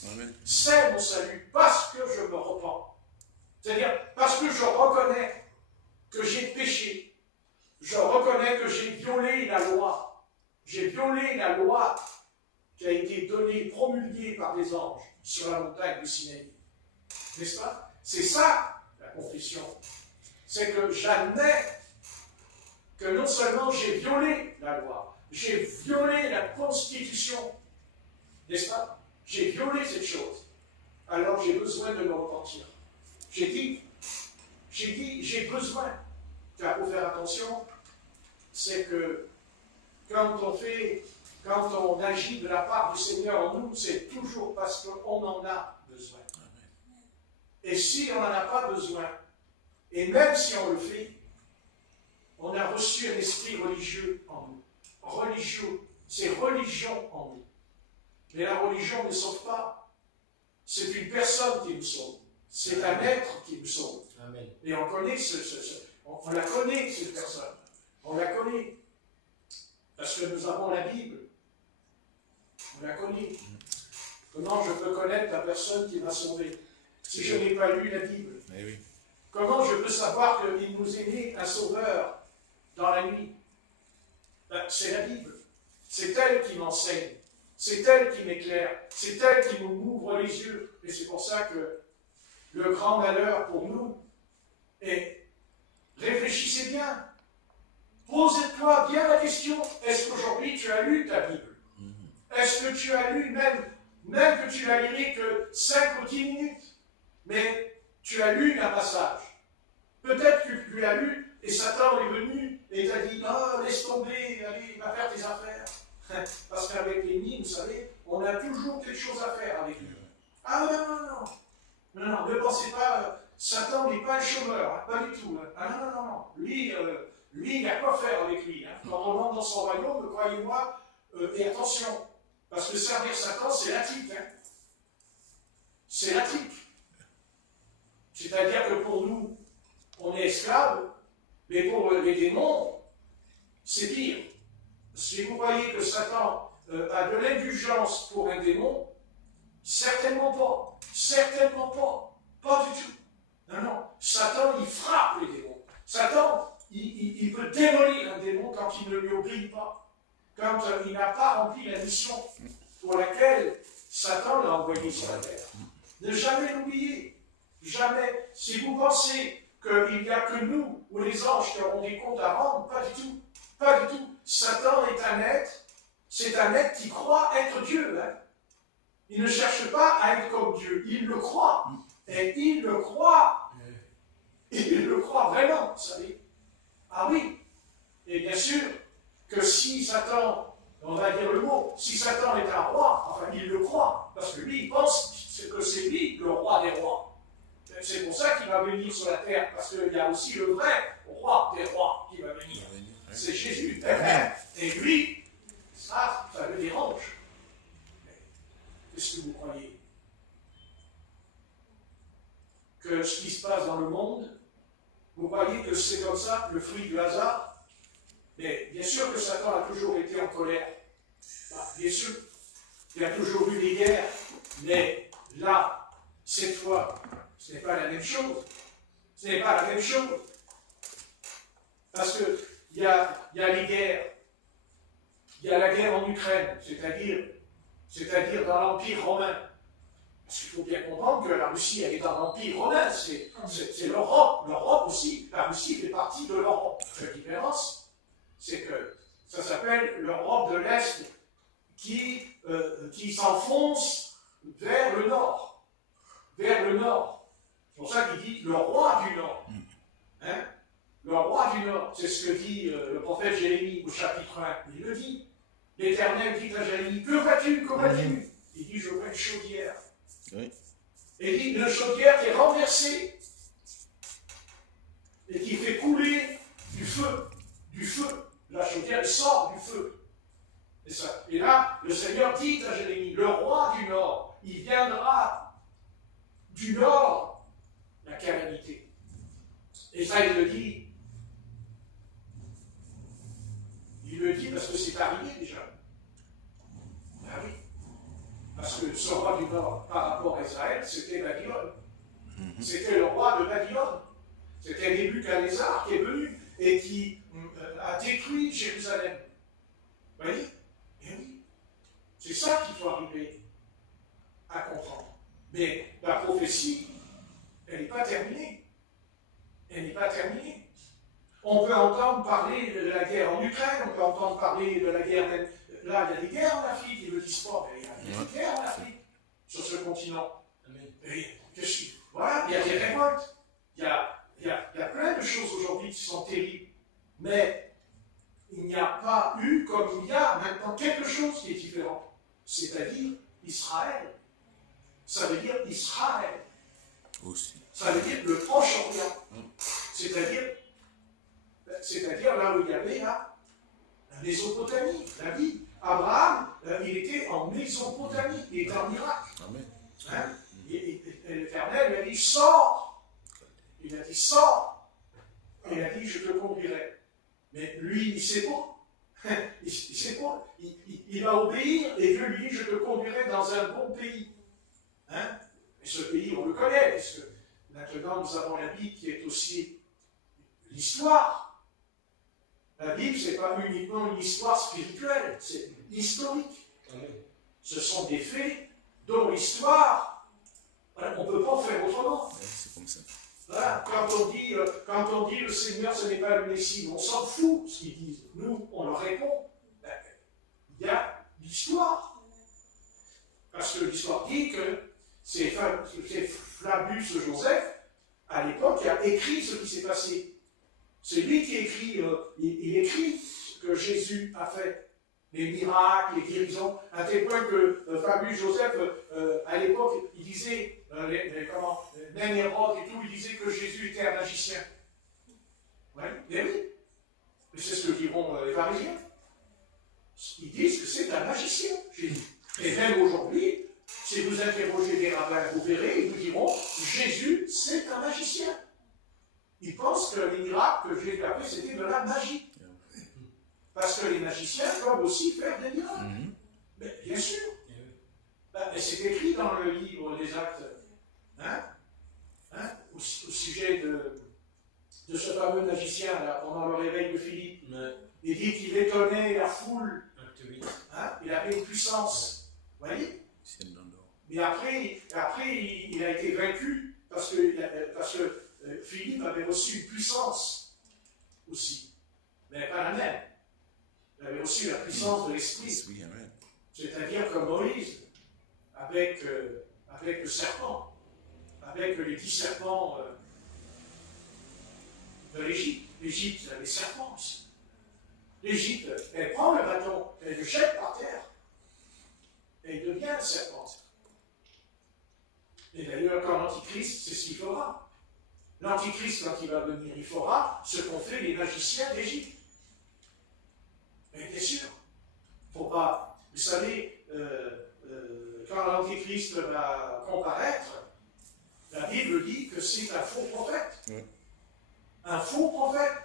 C'est mon salut parce que je me repens. C'est-à-dire parce que je reconnais que j'ai péché. Je reconnais que j'ai violé la loi. J'ai violé la loi qui a été donnée, promulguée par les anges sur la montagne du Sinaï. N'est-ce pas? C'est ça, la confession. C'est que j'admets que non seulement j'ai violé la loi, j'ai violé la Constitution, n'est-ce pas? J'ai violé cette chose. Alors j'ai besoin de me repentir. J'ai dit, j'ai besoin. Car pour faire attention, c'est que quand on agit de la part du Seigneur en nous, c'est toujours parce qu'on en a besoin. Et si on n'en a pas besoin, et même si on le fait, on a reçu un esprit religieux en nous. Religieux, c'est religion en nous. Mais la religion ne sauve pas. C'est une personne qui nous sauve. C'est un être qui nous sauve. Amen. Et on connaît on la connaît, cette personne. On la connaît. Parce que nous avons la Bible. On la connaît. Comment je peux connaître la personne qui m'a sauvé si je n'ai pas lu la Bible? Oui. Comment je peux savoir qu'il nous est né un sauveur dans la nuit? C'est la Bible. C'est elle qui m'enseigne. C'est elle qui m'éclaire. C'est elle qui nous ouvre les yeux. Et c'est pour ça que le grand malheur pour nous est, réfléchissez bien. Posez-toi bien la question, est-ce qu'aujourd'hui tu as lu ta Bible? Est-ce que tu as lu, même que tu l'as lié que 5 ou 10 minutes, mais tu as lu un passage? Peut-être que tu l'as lu et Satan est venu et t'a dit, non, laisse tomber, allez, va faire tes affaires. Parce qu'avec l'ennemi, vous savez, on a toujours quelque chose à faire avec lui. Ah non, ne pensez pas, Satan n'est pas un chômeur, hein, pas du tout. Hein. Ah non. Lui, il y a quoi faire avec lui. Hein. Quand on rentre dans son royaume, croyez-moi, et attention, parce que servir Satan, c'est l'attique. Hein. C'est l'attique. C'est-à-dire que pour nous, on est esclaves, mais pour les démons, c'est pire. Si vous croyez que Satan a de l'indulgence pour un démon, certainement pas. Certainement pas. Pas du tout. Non. Satan, il frappe les démons. Satan, il peut démolir un démon quand il ne lui obéit pas. Quand il n'a pas rempli la mission pour laquelle Satan l'a envoyé sur la terre. Ne jamais l'oublier. Jamais. Si vous pensez qu'il n'y a que nous ou les anges qui auront des comptes à rendre, pas du tout. Pas du tout. Satan est un être, c'est un être qui croit être Dieu. Hein. Il ne cherche pas à être comme Dieu, il le croit. Et il le croit. Il le croit vraiment, vous savez. Ah oui. Et bien sûr que si Satan, on va dire le mot, si Satan est un roi, enfin il le croit, parce que lui il pense que c'est lui le roi des rois. C'est pour ça qu'il va venir sur la terre, parce qu'il y a aussi le vrai roi des rois qui va venir. C'est Jésus. Et lui, ça le dérange. Qu'est-ce que vous croyez? Que ce qui se passe dans le monde, vous croyez que c'est comme ça, le fruit du hasard? Mais bien sûr que Satan a toujours été en colère. Bien sûr, il y a toujours eu des guerres, mais là, cette fois, ce n'est pas la même chose. Ce n'est pas la même chose. Parce que il y a les guerres. Il y a la guerre en Ukraine, c'est-à-dire dans l'Empire romain. Parce qu'il faut bien comprendre que la Russie, elle est dans l'Empire romain, c'est l'Europe. L'Europe aussi, la Russie fait partie de l'Europe. La différence, c'est que ça s'appelle l'Europe de l'Est qui s'enfonce vers le nord. Vers le nord. C'est pour ça qu'il dit le roi du nord. Hein? Le roi du Nord, c'est ce que dit le prophète Jérémie au chapitre 1. Il le dit. L'Éternel dit à Jérémie, que vas-tu, que vas-tu? Il dit, je vois une chaudière. Oui. Et il dit, une chaudière qui est renversée et qui fait couler du feu. Du feu. La chaudière sort du feu. Et là, le Seigneur dit à Jérémie, le roi du Nord, il viendra du nord la calamité. Ésaïe le dit. Il le dit parce que c'est arrivé déjà. Ah oui. Parce que ce roi du nord, par rapport à Israël, c'était Babylone. C'était le roi de Babylone. C'était Nebuchadnezzar qui est venu et qui a détruit Jérusalem. Vous voyez? Et oui. C'est ça qu'il faut arriver à comprendre. Mais la prophétie, elle n'est pas terminée. Elle n'est pas terminée. On peut entendre parler de la guerre en Ukraine, on peut entendre parler de la guerre. Là, il y a des guerres en Afrique, ils ne le disent pas, mais il y a des guerres en Afrique, sur ce continent. Voilà, il y a des révoltes. Il y a plein de choses aujourd'hui qui sont terribles. Mais il n'y a pas eu, comme il y a maintenant, quelque chose qui est différent. C'est-à-dire Israël. Ça veut dire Israël. Aussi. Ça veut dire le Proche-Orient. C'est-à-dire là où il y avait la Mésopotamie, la vie. Abraham, il était en Mésopotamie, il était en Irak. Amen. Hein? Et l'Éternel lui a dit, sors. Il a dit, sors. Il a dit, je te conduirai. Mais lui, il ne sait pas. Il sait pas. Il va obéir et Dieu lui dit, je te conduirai dans un bon pays. Hein? Et ce pays, on le connaît, parce que maintenant nous avons la Bible qui est aussi l'histoire. La Bible, ce n'est pas uniquement une histoire spirituelle, c'est historique. Ce sont des faits dont l'histoire, voilà, on ne peut pas faire autrement. Ouais, c'est comme ça. Voilà, quand on dit le Seigneur, ce n'est pas le Messie, on s'en fout ce qu'ils disent. Nous, on leur répond. Il y a l'histoire. Parce que l'histoire dit que c'est Flavius Joseph, à l'époque, qui a écrit ce qui s'est passé. C'est lui qui écrit, il écrit ce que Jésus a fait, les miracles, les guérisons, à tel point que Flavius Joseph, à l'époque, il disait, même Hérode et tout, il disait que Jésus était un magicien. Oui, mais oui. Mais c'est ce que diront les pharisiens. Ils disent que c'est un magicien, Jésus. Et même aujourd'hui, si vous interrogez des rabbins, vous verrez, ils vous diront, Jésus, c'est un magicien. Ils pensent que les miracles que Jésus a fait, c'était de la magie. Parce que les magiciens peuvent aussi faire des miracles. Mais bien sûr. Mais c'est écrit dans le livre des Actes. Au sujet de ce fameux magicien, là, pendant le réveil de Philippe. Il dit qu'il étonnait la foule. Il avait une puissance. Vous voyez? Mais après, il a été vaincu parce que Philippe avait reçu une puissance aussi, mais pas la même. Il avait reçu la puissance de l'Esprit, c'est-à-dire comme Moïse, avec le serpent, avec les 10 serpents de l'Égypte. L'Égypte, il y a des serpents aussi. L'Égypte, elle prend le bâton, elle le jette par terre, et il devient un serpent. Et d'ailleurs, quand l'Antichrist, c'est ce qu'il fera. L'Antichrist, quand il va venir, il fera ce qu'ont fait les magiciens d'Égypte. Mais bien sûr, il ne faut pas. Vous savez, quand l'Antichrist va comparaître, la Bible dit que c'est un faux prophète. Un faux prophète.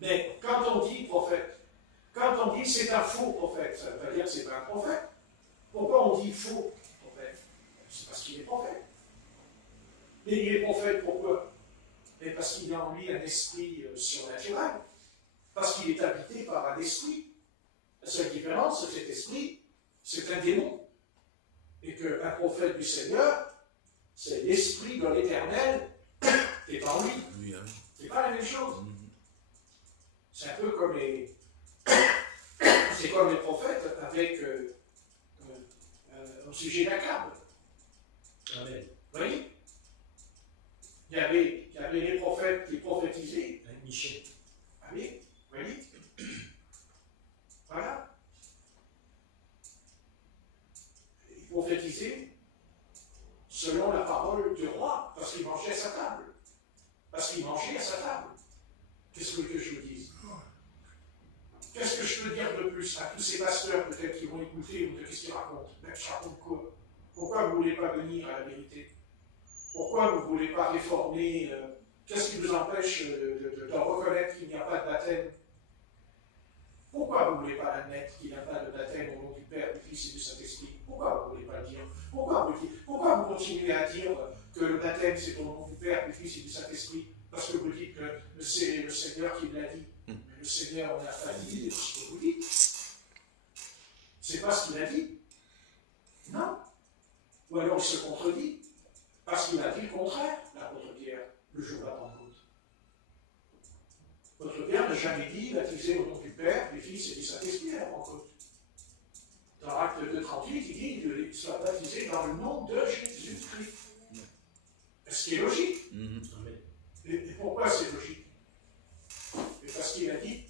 Mais quand on dit prophète, quand on dit c'est un faux prophète, ça ne veut pas dire que c'est pas un prophète. Pourquoi on dit faux prophète? C'est parce qu'il est prophète. Et il est prophète, pourquoi? Mais parce qu'il a en lui un esprit surnaturel. Parce qu'il est habité par un esprit. La seule différence, c'est que cet esprit, c'est un démon. Et qu'un prophète du Seigneur, c'est l'esprit de l'Éternel qui est en lui. C'est pas la même chose. C'est un peu comme les... C'est comme les prophètes avec... au sujet d'Akab. Amen. Vous voyez? Il y avait les prophètes qui prophétisaient. Michel. Ah oui, vous voyez? Voilà. Ils prophétisaient selon la parole du roi, parce qu'il mangeait à sa table. Parce qu'il mangeait à sa table. Qu'est-ce que je vous dise? Qu'est-ce que je peux dire de plus à tous ces pasteurs peut-être qui vont écouter ou de qu'est-ce qu'ils racontent? Ben, je raconte quoi? Pourquoi vous ne voulez pas venir à la vérité? Pourquoi vous ne voulez pas réformer? Qu'est-ce qui vous empêche de reconnaître qu'il n'y a pas de baptême? Pourquoi vous ne voulez pas admettre qu'il n'y a pas de baptême au nom du Père, du Fils et du Saint-Esprit? Pourquoi vous ne voulez pas le dire? Pourquoi vous continuez à dire que le baptême c'est au nom du Père, du Fils et du Saint-Esprit? Parce que vous dites que c'est le Seigneur qui l'a dit. Mais le Seigneur n'a pas dit ce que vous dites. C'est pas ce qu'il a dit. Non. Ou alors il se contredit. Parce qu'il a dit le contraire, l'apôtre Pierre, le jour de la Pentecôte. Votre Père n'a jamais dit baptiser au nom du Père, du Fils et du Saint-Esprit à la Pentecôte. Dans l'acte 2:38, il dit qu'il soit baptisé dans le nom de Jésus-Christ. Ce qui est logique. Et pourquoi c'est logique? Et parce qu'il a dit,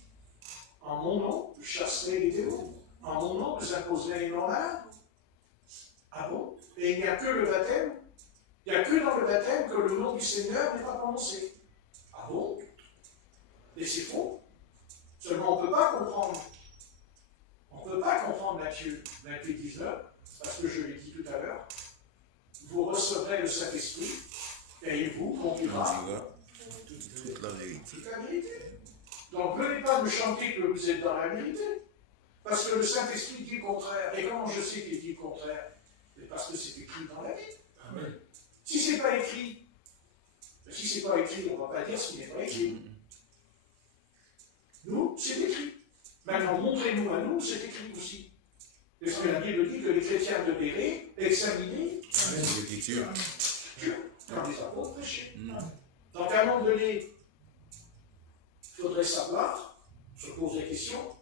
en mon nom, je chasserai les démons. En mon nom, je imposerai les malades. Ah bon? Et il n'y a que le baptême. Il n'y a que dans le baptême que le nom du Seigneur n'est pas prononcé. Ah bon? Et c'est faux. Seulement, on ne peut pas comprendre. On ne peut pas comprendre Matthieu 28:19, parce que je l'ai dit tout à l'heure. Vous recevrez le Saint-Esprit, et il vous conduira toute la vérité. Donc, venez pas me chanter que vous êtes dans la vérité. Parce que le Saint-Esprit dit le contraire. Et comment je sais qu'il dit le contraire? C'est parce que c'est écrit dans la Bible. Amen. Si ce n'est pas écrit, on ne va pas dire ce qui n'est pas écrit. Nous, c'est écrit. Maintenant, montrez-nous à nous, c'est écrit aussi. Parce que la Bible dit que les chrétiens devraient examiner l'Écriture quand les apôtres prêchaient. Donc, à un moment donné, il faudrait savoir, se poser la question,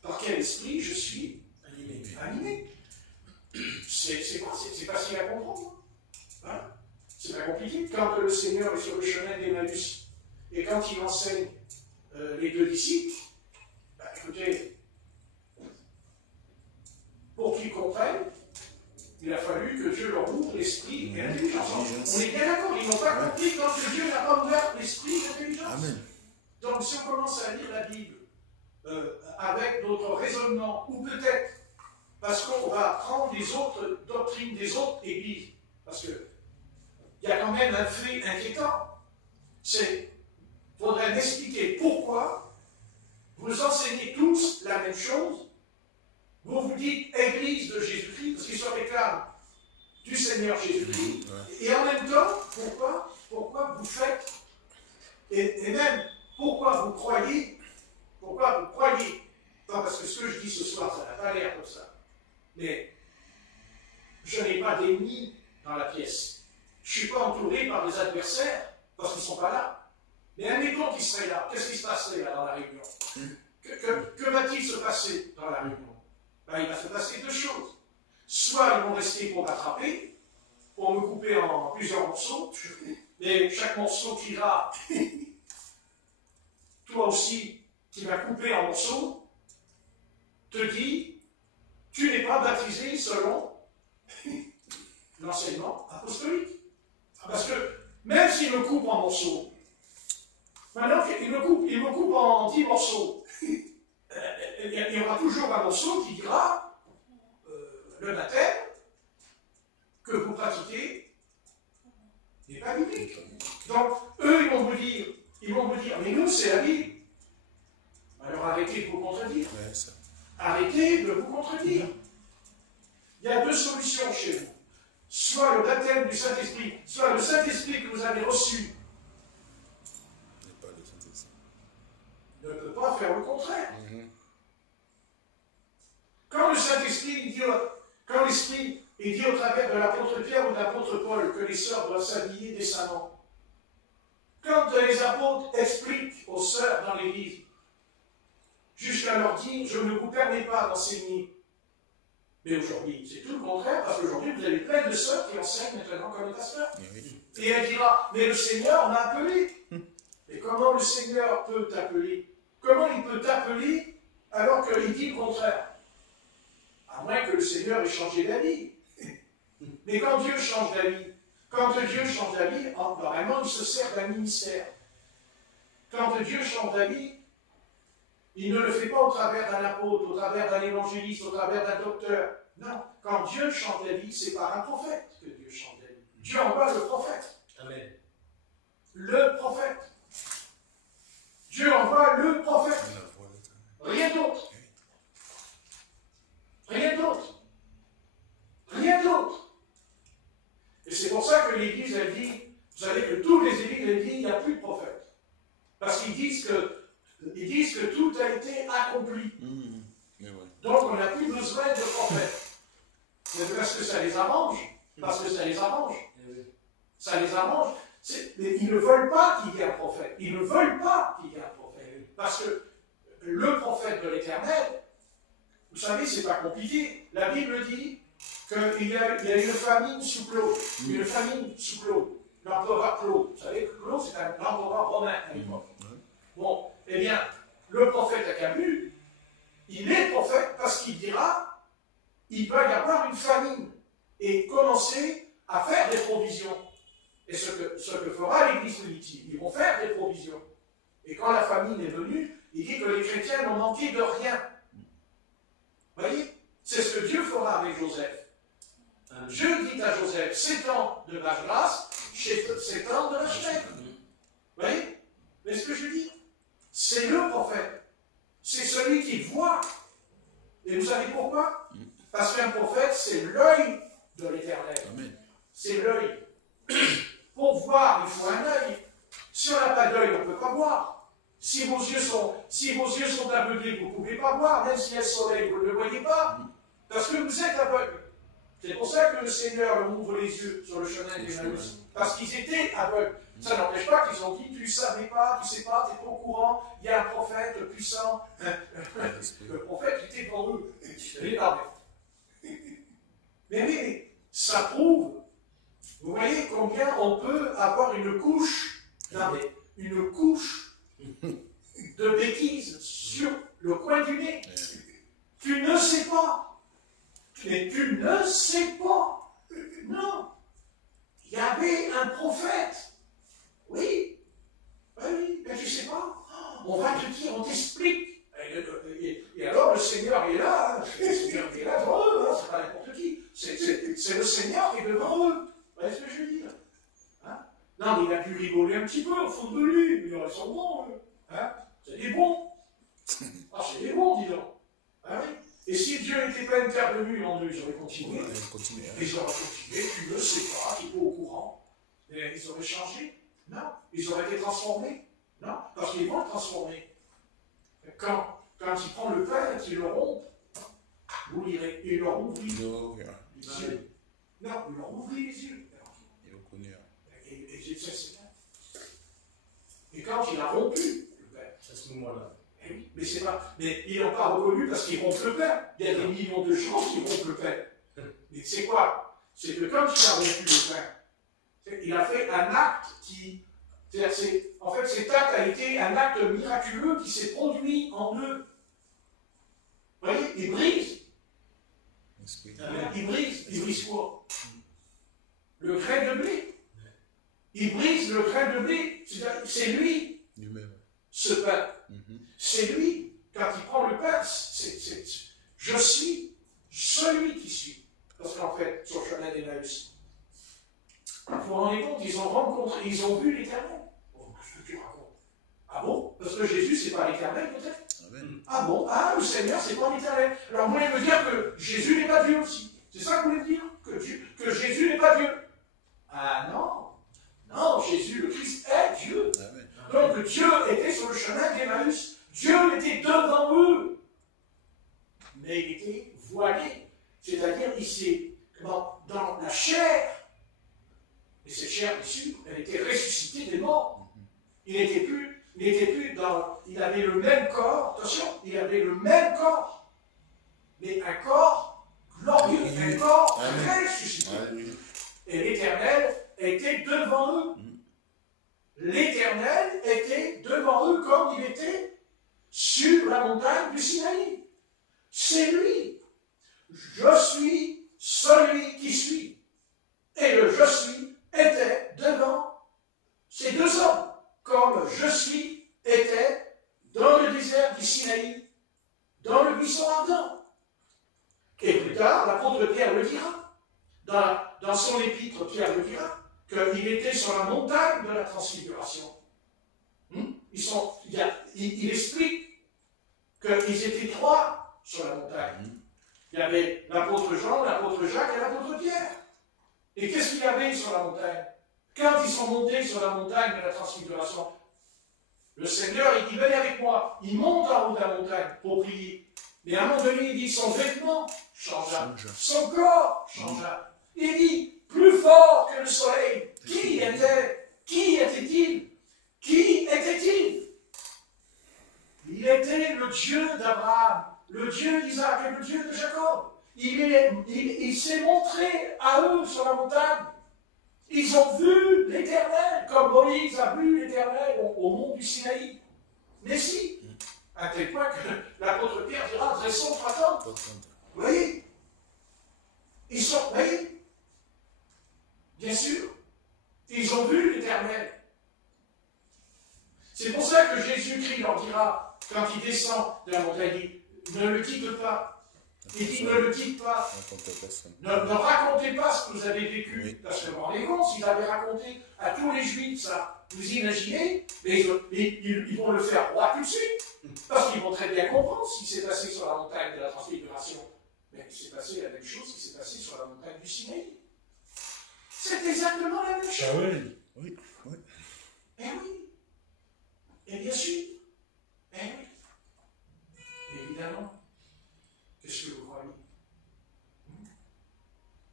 par quel esprit je suis animé. C'est pas facile à comprendre. Hein? C'est pas compliqué. Quand le Seigneur est sur le chemin d'Emmaüs et quand il enseigne les deux disciples, écoutez, pour qu'ils comprennent, il a fallu que Dieu leur ouvre l'esprit et l'intelligence. On est bien d'accord, ils n'ont pas compris quand que Dieu n'a pas ouvert l'esprit et l'intelligence. Donc si on commence à lire la Bible avec d'autres raisonnements, ou peut-être parce qu'on va prendre les autres doctrines des autres églises, parce qu'il y a quand même un fait inquiétant, c'est qu'il faudrait m'expliquer pourquoi vous enseignez tous la même chose, vous vous dites Église de Jésus-Christ, parce qu'il se réclame du Seigneur Jésus-Christ, et en même temps, pourquoi vous faites, et même pourquoi vous croyez, non, parce que ce que je dis ce soir, ça n'a pas l'air comme ça, mais je n'ai pas d'ennemis dans la pièce. Je ne suis pas entouré par des adversaires, parce qu'ils ne sont pas là. Mais admettons qu'ils seraient là. Qu'est-ce qui se passerait là dans la réunion? Que va-t-il se passer dans la réunion? Il va se passer deux choses. Soit ils vont rester pour m'attraper, pour me couper en plusieurs morceaux, et chaque morceau qui ira, toi aussi, qui m'a coupé en morceaux, te dit, tu n'es pas baptisé selon l'enseignement apostolique. Parce que même s'il me coupe en morceaux, maintenant il me coupe en 10 morceaux, il y aura toujours un morceau qui dira le baptême que vous pratiquez n'est pas biblique. Donc, eux, ils vont vous dire, mais nous, c'est la Bible. Alors arrêtez de vous contredire. Arrêtez de vous contredire. Il y a deux solutions chez vous. Soit le baptême du Saint-Esprit, soit le Saint-Esprit que vous avez reçu ne peut pas faire le contraire. Quand le Saint-Esprit dit au travers de l'apôtre Pierre ou de l'apôtre Paul que les sœurs doivent s'habiller décemment, quand les apôtres expliquent aux sœurs dans l'Église, jusqu'à leur dire, je ne vous permets pas d'enseigner. Mais aujourd'hui, c'est tout le contraire, parce qu'aujourd'hui, vous avez plein de sœurs qui enseignent maintenant comme les pasteurs. Et elle dira, mais le Seigneur m'a appelé. Et comment le Seigneur peut t'appeler? Comment il peut t'appeler alors qu'il dit le contraire? À moins que le Seigneur ait changé d'avis. Mais quand Dieu change d'avis, normalement, il se sert d'un ministère. Quand Dieu change d'avis, il ne le fait pas au travers d'un apôtre, au travers d'un évangéliste, au travers d'un docteur. Non. Quand Dieu chante la vie, c'est par un prophète que Dieu chante la vie. Dieu envoie le prophète. Amen. Le prophète. Dieu envoie le prophète. Rien d'autre. Rien d'autre. Rien d'autre. Et c'est pour ça que l'Église a dit, vous savez que tous les églises ont dit, il n'y a plus de prophète. Parce qu'ils disent que tout a été accompli. Donc on n'a plus besoin de prophètes. Mais parce que ça les arrange. Parce que ça les arrange. Ça les arrange. Mais ils ne veulent pas qu'il y ait un prophète. Ils ne veulent pas qu'il y ait un prophète. Parce que le prophète de l'Éternel, vous savez, c'est pas compliqué. La Bible dit qu'il y a une famine sous Claude. Une famine sous Claude. L'empereur Claude. Vous savez que Claude, c'est un empereur romain à l'époque. Bon, eh bien, le prophète Akabu, il est prophète parce qu'il dira, il va y avoir une famine. Et commencer à faire des provisions. Et ce que fera l'Église primitive, ils vont faire des provisions. Et quand la famine est venue, il dit que les chrétiens n'ont manqué de rien. Vous voyez? C'est ce que Dieu fera avec Joseph. Dieu dit à Joseph, 7 ans de ma grâce, 7 ans de la chair. Vous voyez? Vous voyez ce que je dis? C'est le prophète. C'est celui qui voit. Et vous savez pourquoi? Parce qu'un prophète, c'est l'œil de l'Éternel. C'est l'œil. Pour voir, il faut un œil. Si on n'a pas d'œil, on ne peut pas voir. Si vos yeux sont aveuglés, vous ne pouvez pas voir. Même s'il y a le soleil, vous ne le voyez pas. Parce que vous êtes aveugles. C'est pour ça que le Seigneur leur ouvre les yeux sur le chemin d'Emmaüs. Parce qu'ils étaient aveugles. Ça n'empêche pas qu'ils ont dit, tu ne savais pas, tu ne sais pas, tu n'es pas au courant, il y a un prophète puissant. Le prophète était devant eux. Mais oui, ça prouve, vous voyez combien on peut avoir une couche de bêtises sur le coin du nez. Tu ne sais pas. Mais tu ne sais pas. Non. Il y avait un prophète. Oui. Oui, mais tu ne sais pas. On va te dire, on t'explique. Et alors le Seigneur est là. Le Seigneur est là devant eux. C'est pas n'importe qui. C'est le Seigneur qui est devant eux. Vous voyez ce que je veux dire? Non, mais il a pu rigoler un petit peu au fond de lui. Mais ils sont bons, eux. C'est des bons. Ah, c'est des bons, dis donc. Ah oui. Et si Dieu n'était pas intervenu en eux, ils auraient continué. Ils auraient continué, tu ne sais pas, tu n'es pas au courant. Et ils auraient changé. Non. Ils auraient été transformés. Non. Parce qu'ils vont être transformés. Quand il prend le pain et qu'il le rompt, vous lirez, il leur ouvre les yeux. Non, il leur ouvre les yeux. Il le connaît. Et quand il a rompu le pain, C'est à ce moment-là. oui, mais ils n'ont pas reconnu parce qu'ils rompent le pain. Il y a des millions de gens qui rompent le pain. Mais c'est quoi? C'est que quand il a rompu le pain, il a fait un acte qui... En fait, cet acte a été un acte miraculeux qui s'est produit en eux. Vous voyez, il brise. Il brise quoi? Le grain de blé. Il brise le grain de blé. C'est lui, ce pain. C'est lui, quand il prend le pain, je suis celui qui suis. Parce qu'en fait, sur le chemin d'Emmaüs, vous vous rendez compte, ils ont vu l'Éternel. Oh, qu'est-ce que tu racontes? Ah bon? Parce que Jésus, c'est pas l'Éternel, peut-être? Ah bon? Ah, le Seigneur, c'est pas l'Éternel. Alors, vous voulez me dire que Jésus n'est pas Dieu aussi? C'est ça que vous voulez me dire? Que Jésus n'est pas Dieu? Ah non! Non, Jésus, le Christ, est Dieu. Amen. Donc, Dieu était sur le chemin d'Emmaüs. Dieu était devant eux. Mais il était voilé. C'est-à-dire, il s'est dans la chair. Et cette chair, bien sûr, elle était ressuscitée des morts. Il n'était plus dans... Il avait le même corps, attention, il avait le même corps. Mais un corps glorieux, un corps ressuscité. Et l'Éternel était devant eux. L'Éternel était devant eux comme il était sur la montagne du Sinaï. C'est lui. Je suis celui qui suis. Et le je suis était devant ces deux hommes, comme je suis était dans le désert du Sinaï, dans le buisson ardent. Et vous tard, l'apôtre Pierre le dira. Dans son épître, Pierre le dira, qu'il était sur la montagne de la transfiguration. Il explique qu'ils étaient trois sur la montagne. Il y avait l'apôtre Jean, l'apôtre Jacques et l'apôtre Pierre. Et qu'est-ce qu'il y avait sur la montagne? Quand ils sont montés sur la montagne de la transfiguration, le Seigneur, il dit, venez avec moi. Il monte en haut de la montagne pour prier. Mais à un moment donné, il dit, son vêtement changea. Son corps changea. Il dit, plus fort que le soleil. Qui était? Qui était-il? Qui était-il? Il était le Dieu d'Abraham, le Dieu d'Isaac et le Dieu de Jacob. Il s'est montré à eux sur la montagne. Ils ont vu l'Éternel, comme Moïse a vu l'Éternel au mont du Sinaï. Mais si, à tel point que l'apôtre Pierre dira, dressons trois tentes. Vous voyez? Ils sont, vous voyez? Bien sûr, ils ont vu l'Éternel. C'est pour ça que Jésus-Christ leur dira, quand il descend de la montagne, il dit, ne le quitte pas. Il dit, ne le quitte pas. Ne racontez pas ce que vous avez vécu. Oui. Parce que vous vous rendez compte, s'ils avaient raconté à tous les Juifs ça, vous imaginez, mais ils vont le faire roi tout de suite. Parce qu'ils vont très bien comprendre ce qui s'est passé sur la montagne de la transfiguration. Mais il s'est passé la même chose qui s'est passé sur la montagne du Sinaï. C'est exactement la même chose. Ah oui. Oui. Oui. Eh oui. Et bien sûr. Eh oui. Évidemment. Qu'est-ce que vous croyez?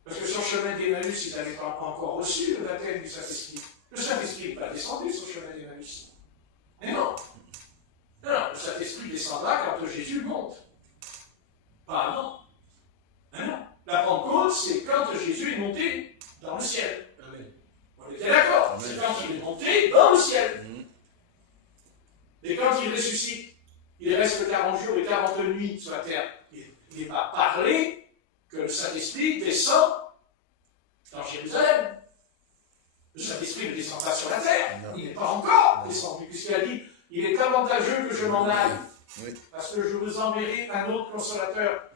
Parce que sur le chemin d'Emmaüs, ils n'avaient pas encore reçu le baptême du Saint-Esprit. Le Saint-Esprit n'est pas descendu sur le chemin d'Emmaüs. Mais non. Non, le Saint-Esprit descendra quand Jésus monte. Pas avant. Mais non. La Pentecôte, c'est quand Jésus est monté dans le ciel. Amen. On était d'accord. C'est quand il est monté dans le ciel. Et quand il ressuscite, il reste 40 jours et 40 nuits sur la terre. Il n'est pas parlé que le Saint-Esprit descend dans Jérusalem. Le Saint-Esprit ne descend pas sur la terre. Non. Il n'est pas encore descendu, puisqu'il a dit, il est avantageux que je m'en aille, oui. Parce que je vous enverrai un autre consolateur,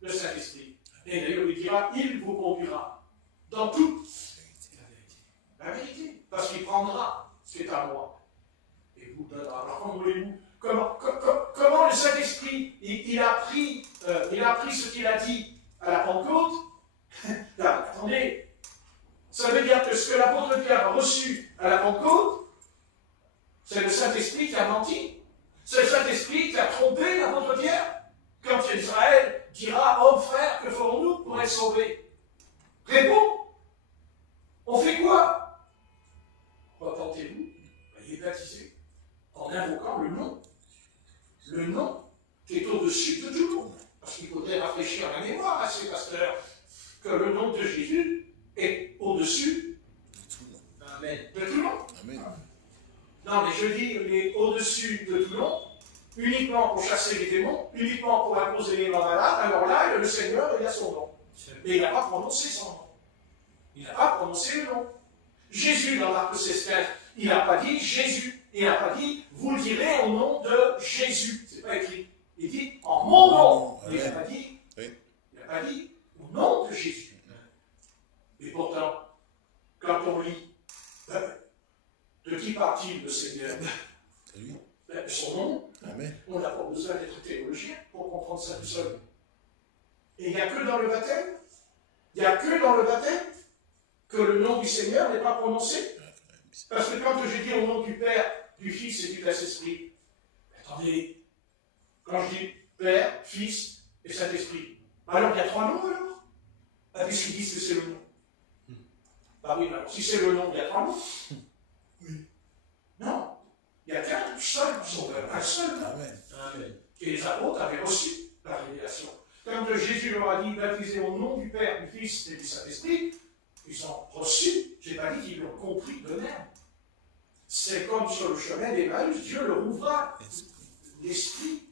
le Saint-Esprit. Et d'ailleurs, il dira, il vous conduira dans toute la vérité, parce qu'il prendra ce qui est à moi et vous donnera. Alors, comment voulez-vous? Comment le Saint-Esprit, il a pris ce qu'il a dit à la Pentecôte? Là, attendez, ça veut dire que ce que l'apôtre Pierre a reçu à la Pentecôte, c'est le Saint-Esprit qui a menti. C'est le Saint-Esprit qui a trompé l'apôtre Pierre. Quand Israël dira, homme frère, que ferons-nous pour être sauvés? Réponds, on fait quoi? Repentez-vous, soyez baptisés, en invoquant le nom qui est au-dessus de tout le monde. Parce qu'il faudrait rafraîchir la mémoire à ces pasteurs que le nom de Jésus est au-dessus de tout le monde. Amen. Non, mais je dis, il est au-dessus de tout le monde, uniquement pour chasser les démons, uniquement pour imposer les mains malades. Alors là, le Seigneur, il a son nom. Mais il n'a pas prononcé son nom. Il n'a pas prononcé le nom. Jésus, dans Marc 16, il n'a pas dit Jésus. Il n'a pas dit, vous le direz au nom de Jésus. Ce n'est pas écrit. Il dit, en mon nom. Il n'a pas dit, au nom de Jésus. Et pourtant, quand on lit, de qui part-il le Seigneur? Son nom. Amen. On n'a pas besoin d'être théologien pour comprendre ça tout seul. Et il n'y a que dans le baptême, que le nom du Seigneur n'est pas prononcé. Parce que quand je dis au nom du Père, du Fils et du Saint-Esprit, attendez, quand je dis Père, Fils et Saint-Esprit, alors il y a trois noms alors? Ah, puisqu'ils disent que c'est le nom. Bah oui, alors si c'est le nom, il y a trois noms. Oui. Non, il n'y a qu'un seul sauveur, un seul nom. Amen. Et les apôtres avaient reçu la révélation. Quand Jésus leur a dit baptisez au nom du Père, du Fils et du Saint-Esprit, ils ont reçu, je n'ai pas dit qu'ils l'ont compris d'eux-mêmes. C'est comme sur le chemin d'Emmaüs, Dieu leur ouvra l'esprit.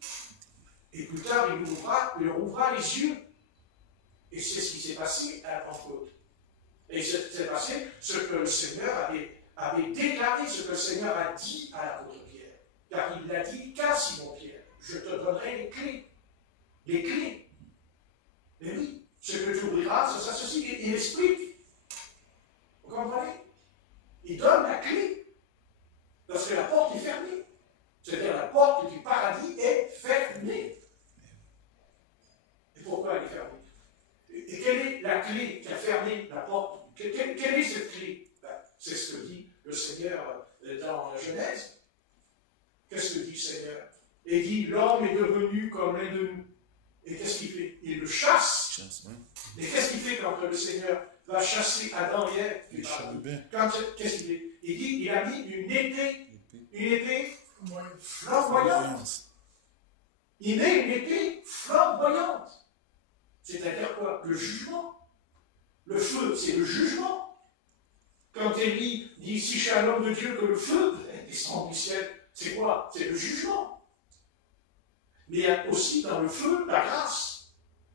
Et plus tard, il leur ouvra les yeux. Et c'est ce qui s'est passé à la Pentecôte. Et c'est passé ce que le Seigneur avait déclaré, ce que le Seigneur a dit à l'apôtre Pierre. Car il l'a dit qu'à Simon Pierre, je te donnerai les clés. Les clés. Mais oui, ce que tu ouvriras, ça s'associe. Il explique. Vous comprenez? Il donne la clé. Parce que la porte est fermée. C'est-à-dire la porte du paradis est fermée. Et pourquoi elle est fermée? Et quelle est la clé qui a fermé la porte? Quelle est cette clé? C'est ce que dit le Seigneur dans la Genèse. Qu'est-ce que dit le Seigneur? Il dit, l'homme est devenu comme l'un de nous. Et qu'est-ce qu'il fait? Il le chasse. Et qu'est-ce qu'il fait quand le Seigneur va chasser Adam et Ève? Qu'est-ce qu'il fait? Il dit, il a mis une épée flamboyante. Il met une épée flamboyante. C'est-à-dire quoi? Le jugement. Le feu, c'est le jugement. Quand Élie dit, si je suis un homme de Dieu, que le feu descend du ciel, c'est quoi? C'est le jugement. Mais il y a aussi dans le feu la grâce.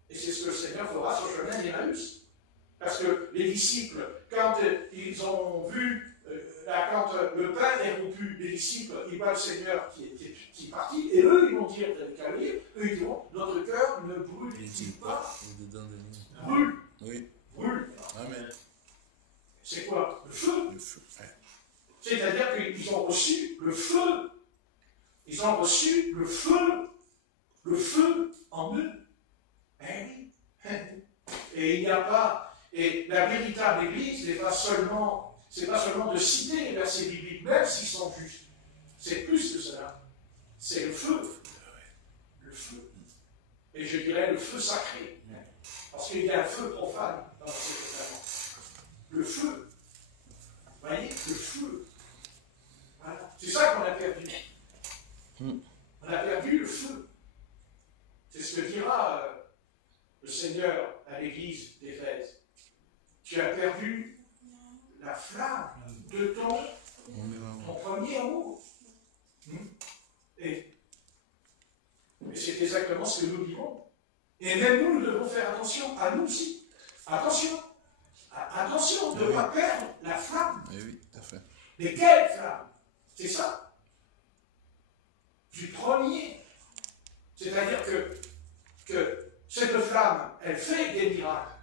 Et c'est ce que le Seigneur fera sur le chemin d'Emmaüs. Parce que les disciples, quand ils ont vu, quand le pain est rompu, les disciples, ils voient le Seigneur qui est parti, et eux, ils vont dire, eux, ils diront, notre cœur ne brûle-t-il pas? Brûle. Oui. Brûle. Amen. C'est quoi? Le feu. Le feu. C'est-à-dire qu'ils ont reçu le feu. Ils ont reçu le feu. Le feu en eux. Eh oui. Et il n'y a pas. Et la véritable Église n'est pas seulement. C'est pas seulement de citer les versets bibliques, même s'ils sont justes. C'est plus que cela. C'est le feu. Le feu. Et je dirais le feu sacré. Parce qu'il y a un feu profane dans l'Ancien Testament. Le feu. Vous voyez? Le feu. Voilà. C'est ça qu'on a perdu. On a perdu le feu. C'est ce que dira le Seigneur à l'église d'Éphèse. Tu as perdu la flamme de ton premier amour. Et c'est exactement ce que nous vivons. Et même nous devons faire attention à nous aussi. Attention. Attention de ne pas perdre la flamme. Oui, tout à fait. Mais quelle flamme? C'est ça. Du premier. C'est-à-dire que cette flamme, elle fait des miracles.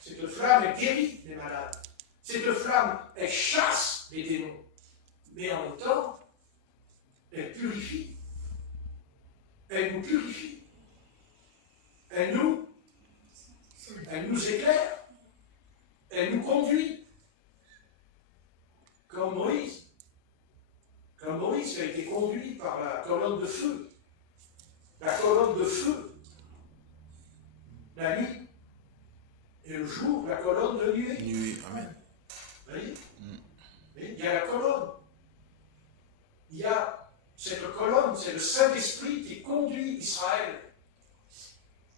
Cette flamme, elle guérit les malades. Cette flamme, elle chasse les démons. Mais en même temps, elle purifie. Elle nous purifie. Elle nous éclaire. Elle nous conduit. Comme Moïse. Comme Moïse qui a été conduit par la colonne de feu. La colonne de feu. La nuit. Et le jour, la colonne de nuée. Nuée, amen. Vous voyez? Mais il y a la colonne. Il y a cette colonne, c'est le Saint-Esprit qui conduit Israël.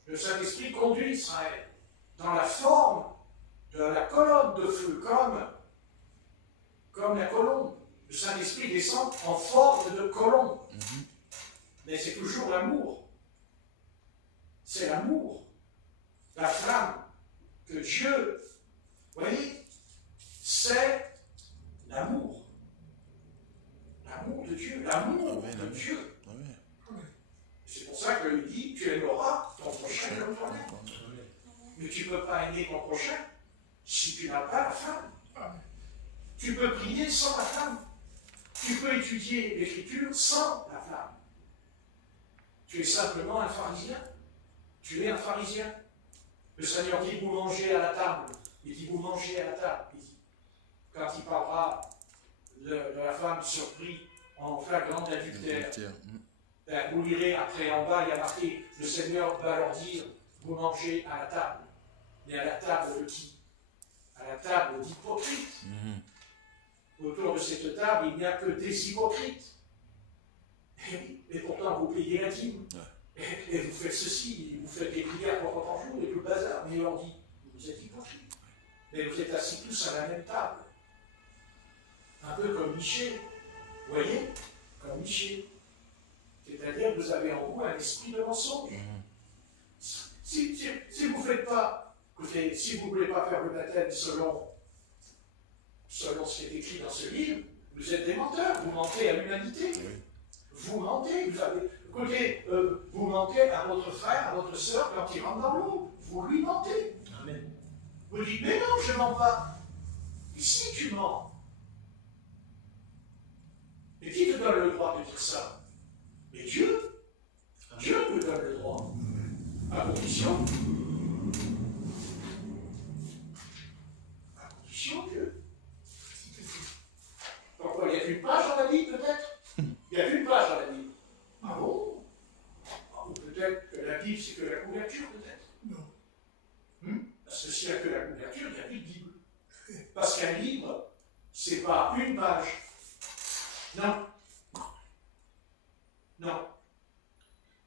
Le Saint-Esprit conduit Israël dans la forme de la colonne de feu, comme la colombe. Le Saint-Esprit descend en forme de colombe. Mais c'est toujours l'amour. C'est l'amour. La flamme que Dieu, vous voyez, c'est l'amour. L'amour de Dieu. L'amour de Dieu. C'est pour ça qu'il dit, tu aimeras ton prochain comme toi-même. Mais tu ne peux pas aimer ton prochain si tu n'as pas la flamme. Tu peux prier sans la flamme. Tu peux étudier l'Écriture sans la flamme. Tu es simplement un pharisien. Tu es un pharisien. Le Seigneur dit, vous mangez à la table. Il dit, vous mangez à la table. Il dit, quand il parlera de la femme surprise en flagrant adultère, ben, vous lirez après en bas, il y a marqué, le Seigneur va leur dire, vous mangez à la table. Mais à la table de qui? À la table d'hypocrites. Autour de cette table, il n'y a que des hypocrites. Et pourtant, vous payez la dîme. Et vous faites ceci, vous faites des prières pour par jour, et tout le bazar. Mais il leur dit, vous êtes hypocrites. Mais vous êtes assis tous à la même table. Un peu comme Michée. Vous voyez? Comme Michée. C'est-à-dire que vous avez en vous un esprit de mensonge. Si vous ne faites pas, écoutez, si vous ne voulez pas faire le baptême selon ce qui est écrit dans ce livre, vous êtes des menteurs, vous mentez à l'humanité. Vous mentez, écoutez, vous mentez à votre frère, à votre sœur quand il rentre dans l'eau. vous lui mentez. Amen. Vous dites, mais non, je ne mens pas. Et si tu mens, et qui te donne le droit de dire ça? Mais Dieu. Dieu te donne le droit. À condition. À condition que. Pourquoi? Il n'y a qu'une page dans la Bible, peut-être? Il n'y a qu'une page dans la Bible. Ah bon? Ou peut-être que la Bible, c'est que la couverture, peut-être? Non. Parce que s'il n'y a que la couverture, il n'y a plus de Bible. Parce qu'un livre, c'est pas une page. Non. Non.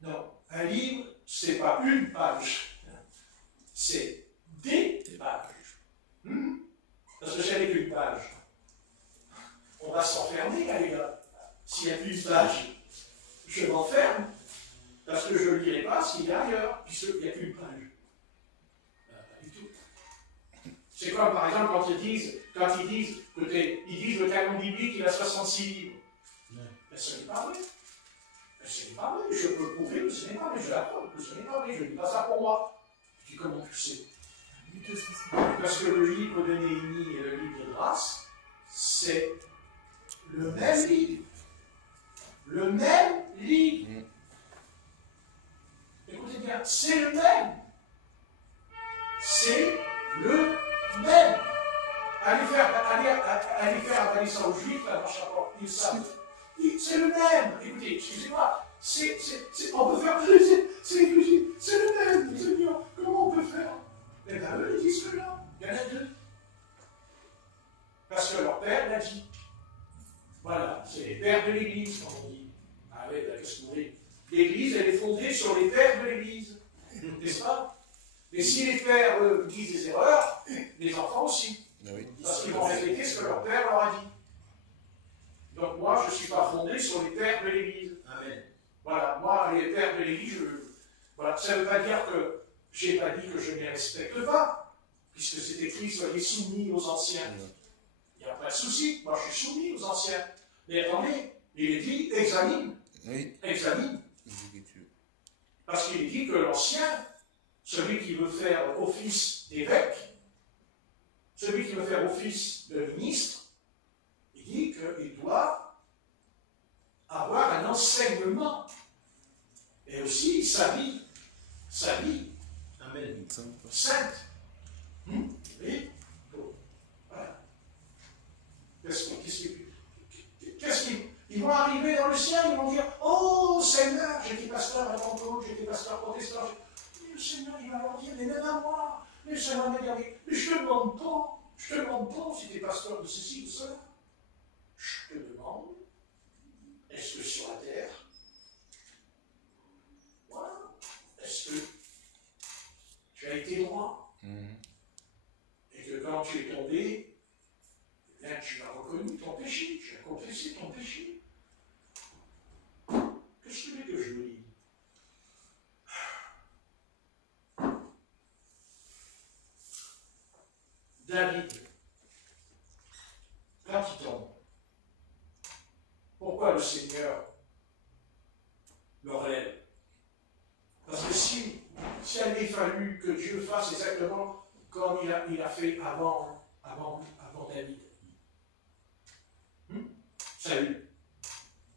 Non. Un livre, c'est pas une page. C'est des pages. Parce que j'avais qu'une page. On va s'enfermer, là, les gars. S'il n'y a plus une page, je m'enferme. Parce que je ne lirai pas s'il est ailleurs, puisqu'il n'y a qu'une page. Pas du tout. C'est comme, par exemple, quand ils disent, écoutez, ils disent le canon biblique, il a 66 livres. Mais ce n'est pas vrai. Ce n'est pas vrai. Je peux le prouver que ce n'est pas vrai. Je l'apprends que ce n'est pas vrai. Je ne dis pas ça pour moi. Je dis, comment tu sais? Parce que le livre de Néhémie et le livre de Grâce, c'est le même livre. Le même livre. Écoutez bien, c'est le même. C'est le même. Allez faire avaler ça aux Juifs, là, dans chaque fois, ils savent. C'est le même. Écoutez, excusez-moi, on peut faire. C'est le même, Seigneur. Comment on peut faire? Eh bien, eux, ils disent que non. Il y en a deux. Parce que leur père l'a dit. Voilà, c'est les pères de l'Église, comme on dit. Ah oui, ben, qu'est-ce que vous voulez? L'Église, elle est fondée sur les pères de l'Église. N'est-ce pas? Mais si les pères, eux, disent des erreurs, les enfants aussi. Oui. Parce qu'ils vont répéter ce que leur père leur a dit. Donc moi, je ne suis pas fondé sur les pères de l'Église. Amen. Voilà, moi, les pères de l'Église, voilà, ça ne veut pas dire que je n'ai pas dit que je ne les respecte pas, puisque c'est écrit, soyez soumis aux anciens. Il n'y a pas de souci, moi je suis soumis aux anciens. Mais attendez, il est dit, examine. Oui. Examine. Parce qu'il est dit que l'ancien, celui qui veut faire office d'évêque, celui qui veut faire office de ministre, il dit qu'il doit avoir un enseignement. Et aussi sa vie. Amen. Sainte. Oui. Voilà. Ils vont arriver dans le ciel, ils vont dire, oh Seigneur, j'étais pasteur à Pentecôte, j'étais pasteur protestant. Mais le Seigneur, il va leur dire, mais même à moi, mais le Seigneur va dire, mais je te demande pas si tu es pasteur de ceci ou de cela. Je te demande, est-ce que sur la terre, voilà, est-ce que tu as été droit? Et que quand tu es tombé, eh bien, tu as reconnu ton péché, tu as confessé ton péché. Qu'est-ce que je vous dis? David, quand il tombe, pourquoi le Seigneur le relève? Parce que si il avait fallu que Dieu fasse exactement comme il a fait avant David. Saül.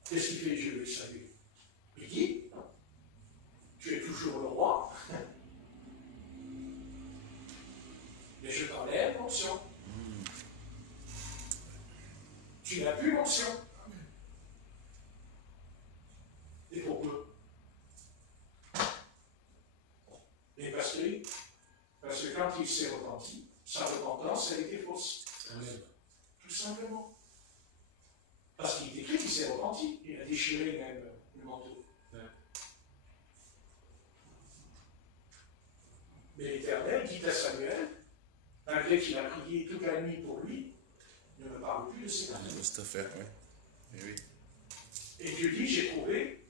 Qu'est-ce qu'il fait Dieu, Saül? Il dit, tu es toujours le roi, mais je t'enlève l'onction. Tu n'as plus l'onction. Et pourquoi? Et parce que quand il s'est repenti, sa repentance a été fausse. Amen. Tout simplement. Parce qu'il est écrit qu'il s'est repenti. Il a déchiré même le manteau. Ouais. Mais l'Éternel dit à Samuel, malgré qu'il a prié toute la nuit pour lui, ne me parle plus de ses parents. C'est à faire, oui. Et oui. Et Dieu dit, j'ai trouvé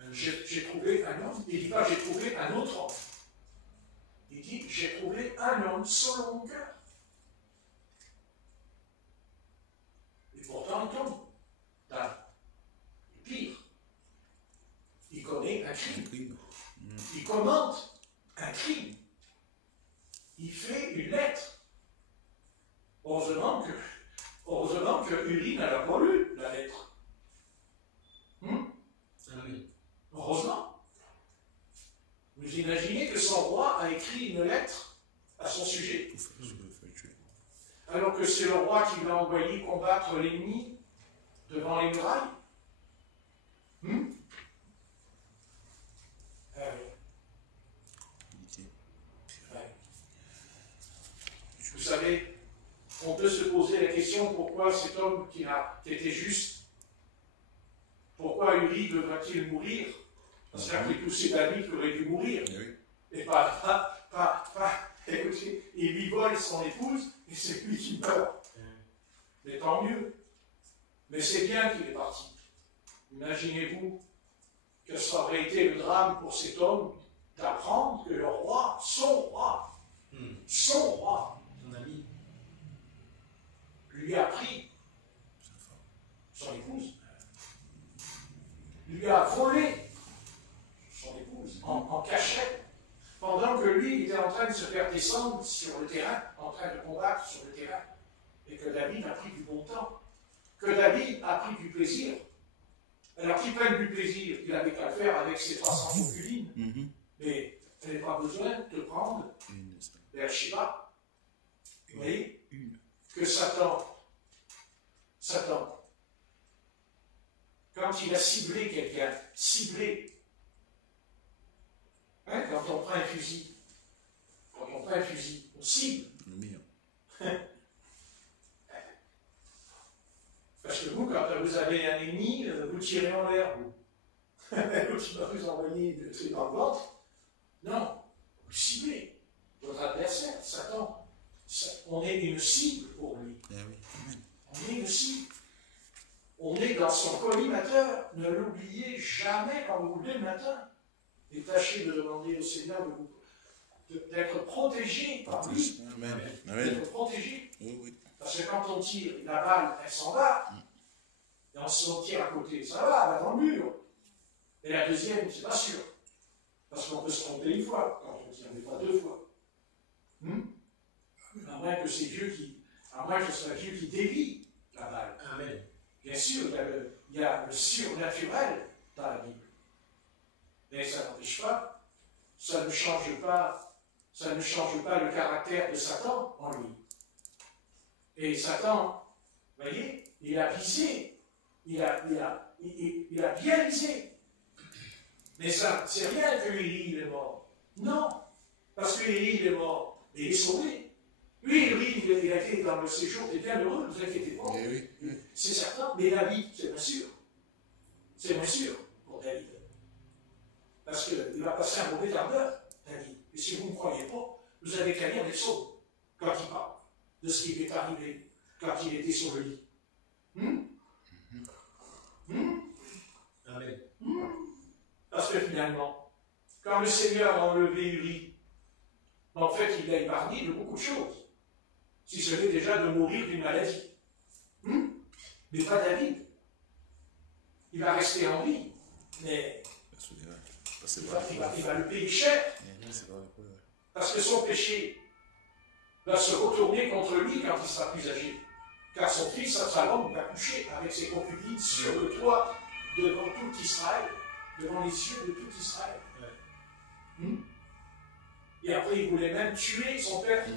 un homme. Il ne dit pas, j'ai trouvé un autre homme. Il dit, j'ai trouvé un homme selon mon cœur. Et pourtant, il tombe. Et pire, il connaît un crime. Il commente un crime. il fait une lettre. Heureusement que Uri n'a pas lu la lettre. Ah oui. Heureusement. Vous imaginez que son roi a écrit une lettre à son sujet, alors que c'est le roi qui l'a envoyé combattre l'ennemi devant les murailles. Vous savez, on peut se poser la question pourquoi cet homme qui était juste, pourquoi Uri devrait-il mourir? Parce qu'après tout, c'est David qui aurait dû mourir. Et écoutez, il lui vole son épouse et c'est lui qui meurt. Mais tant mieux. Mais c'est bien qu'il est parti. Imaginez-vous que ça aurait été le drame pour cet homme d'apprendre que le roi, son roi, Son ami. lui a pris son épouse, lui a volé son épouse en cachette, pendant que lui était en train de se faire descendre sur le terrain, en train de combattre sur le terrain, et que David a pris du bon temps, que David a pris du plaisir. Alors qu'il prenne du plaisir, il n'avait qu'à le faire avec ses 300 concubines, mais il n'avait pas besoin de prendre Bathsheba. Vous voyez que Satan, quand il a ciblé quelqu'un, quand on prend un fusil, on cible. Parce que vous, quand vous avez un ennemi, vous tirez en l'air, vous. L'autre va vous envoyer le truc dans le ventre. Non, vous ciblez votre adversaire, Satan. On est une cible pour lui. On est une cible. On est dans son collimateur. Ne l'oubliez jamais quand vous vous levez le matin. Et tâchez de demander au Seigneur d'être protégé par lui. D'être protégé. Parce que quand on tire, la balle, elle s'en va. Et on se tire à côté, ça va, elle va dans le mur. Et la deuxième, c'est pas sûr. Parce qu'on peut se tromper une fois, quand on tire, mais pas deux fois. À moins que ce soit Dieu qui dévie la balle. Amen. Bien sûr, il y a le surnaturel dans la Bible. Mais ça n'empêche pas, ça ne change pas le caractère de Satan en lui. Et Satan, vous voyez, il a visé, il a bien visé. Mais ça, c'est rien que Élie est mort. Non, parce que Élie est mort, et il est sauvé. Lui, il a été dans le séjour, il est bien heureux, ne vous inquiétez pas. C'est certain, mais David, c'est bien sûr. C'est bien sûr pour David. Parce qu'il va passer un mauvais quart d'heure, David. Et si vous ne me croyez pas, vous avez qu'à lire les psaumes quand il parle de ce qui lui est arrivé quand il était sur le lit. Amen. Parce que finalement, quand le Seigneur a enlevé Uri, en fait, il l'a épargné de beaucoup de choses. Si ce n'est déjà de mourir d'une maladie. Mais pas David. Il va rester en vie, mais il va le payer cher. Parce que son péché va se retourner contre lui quand il sera plus âgé. Car son fils Absalom va coucher avec ses concubines sur le toit devant tout Israël, devant les yeux de tout Israël. Et après, il voulait même tuer son père.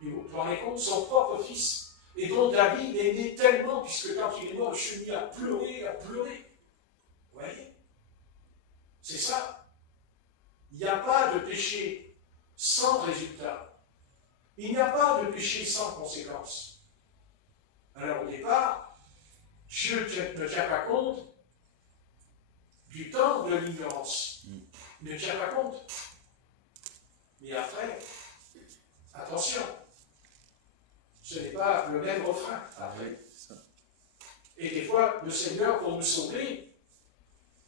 Et vous vous rendez compte, son propre fils. Et donc David est né tellement, puisque quand il est mort, il s'est mis à pleurer, Vous voyez? C'est ça. Il n'y a pas de péché sans résultat. Il n'y a pas de péché sans conséquence. Alors au départ, Dieu ne tient pas compte du temps de l'ignorance. Il ne tient pas compte. Mais après, attention, ce n'est pas le même refrain après. Et des fois, le Seigneur, pour nous sauver,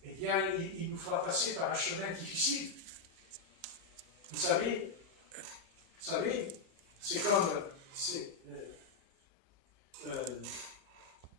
eh bien, il nous fera passer par un chemin difficile. Vous savez, c'est comme...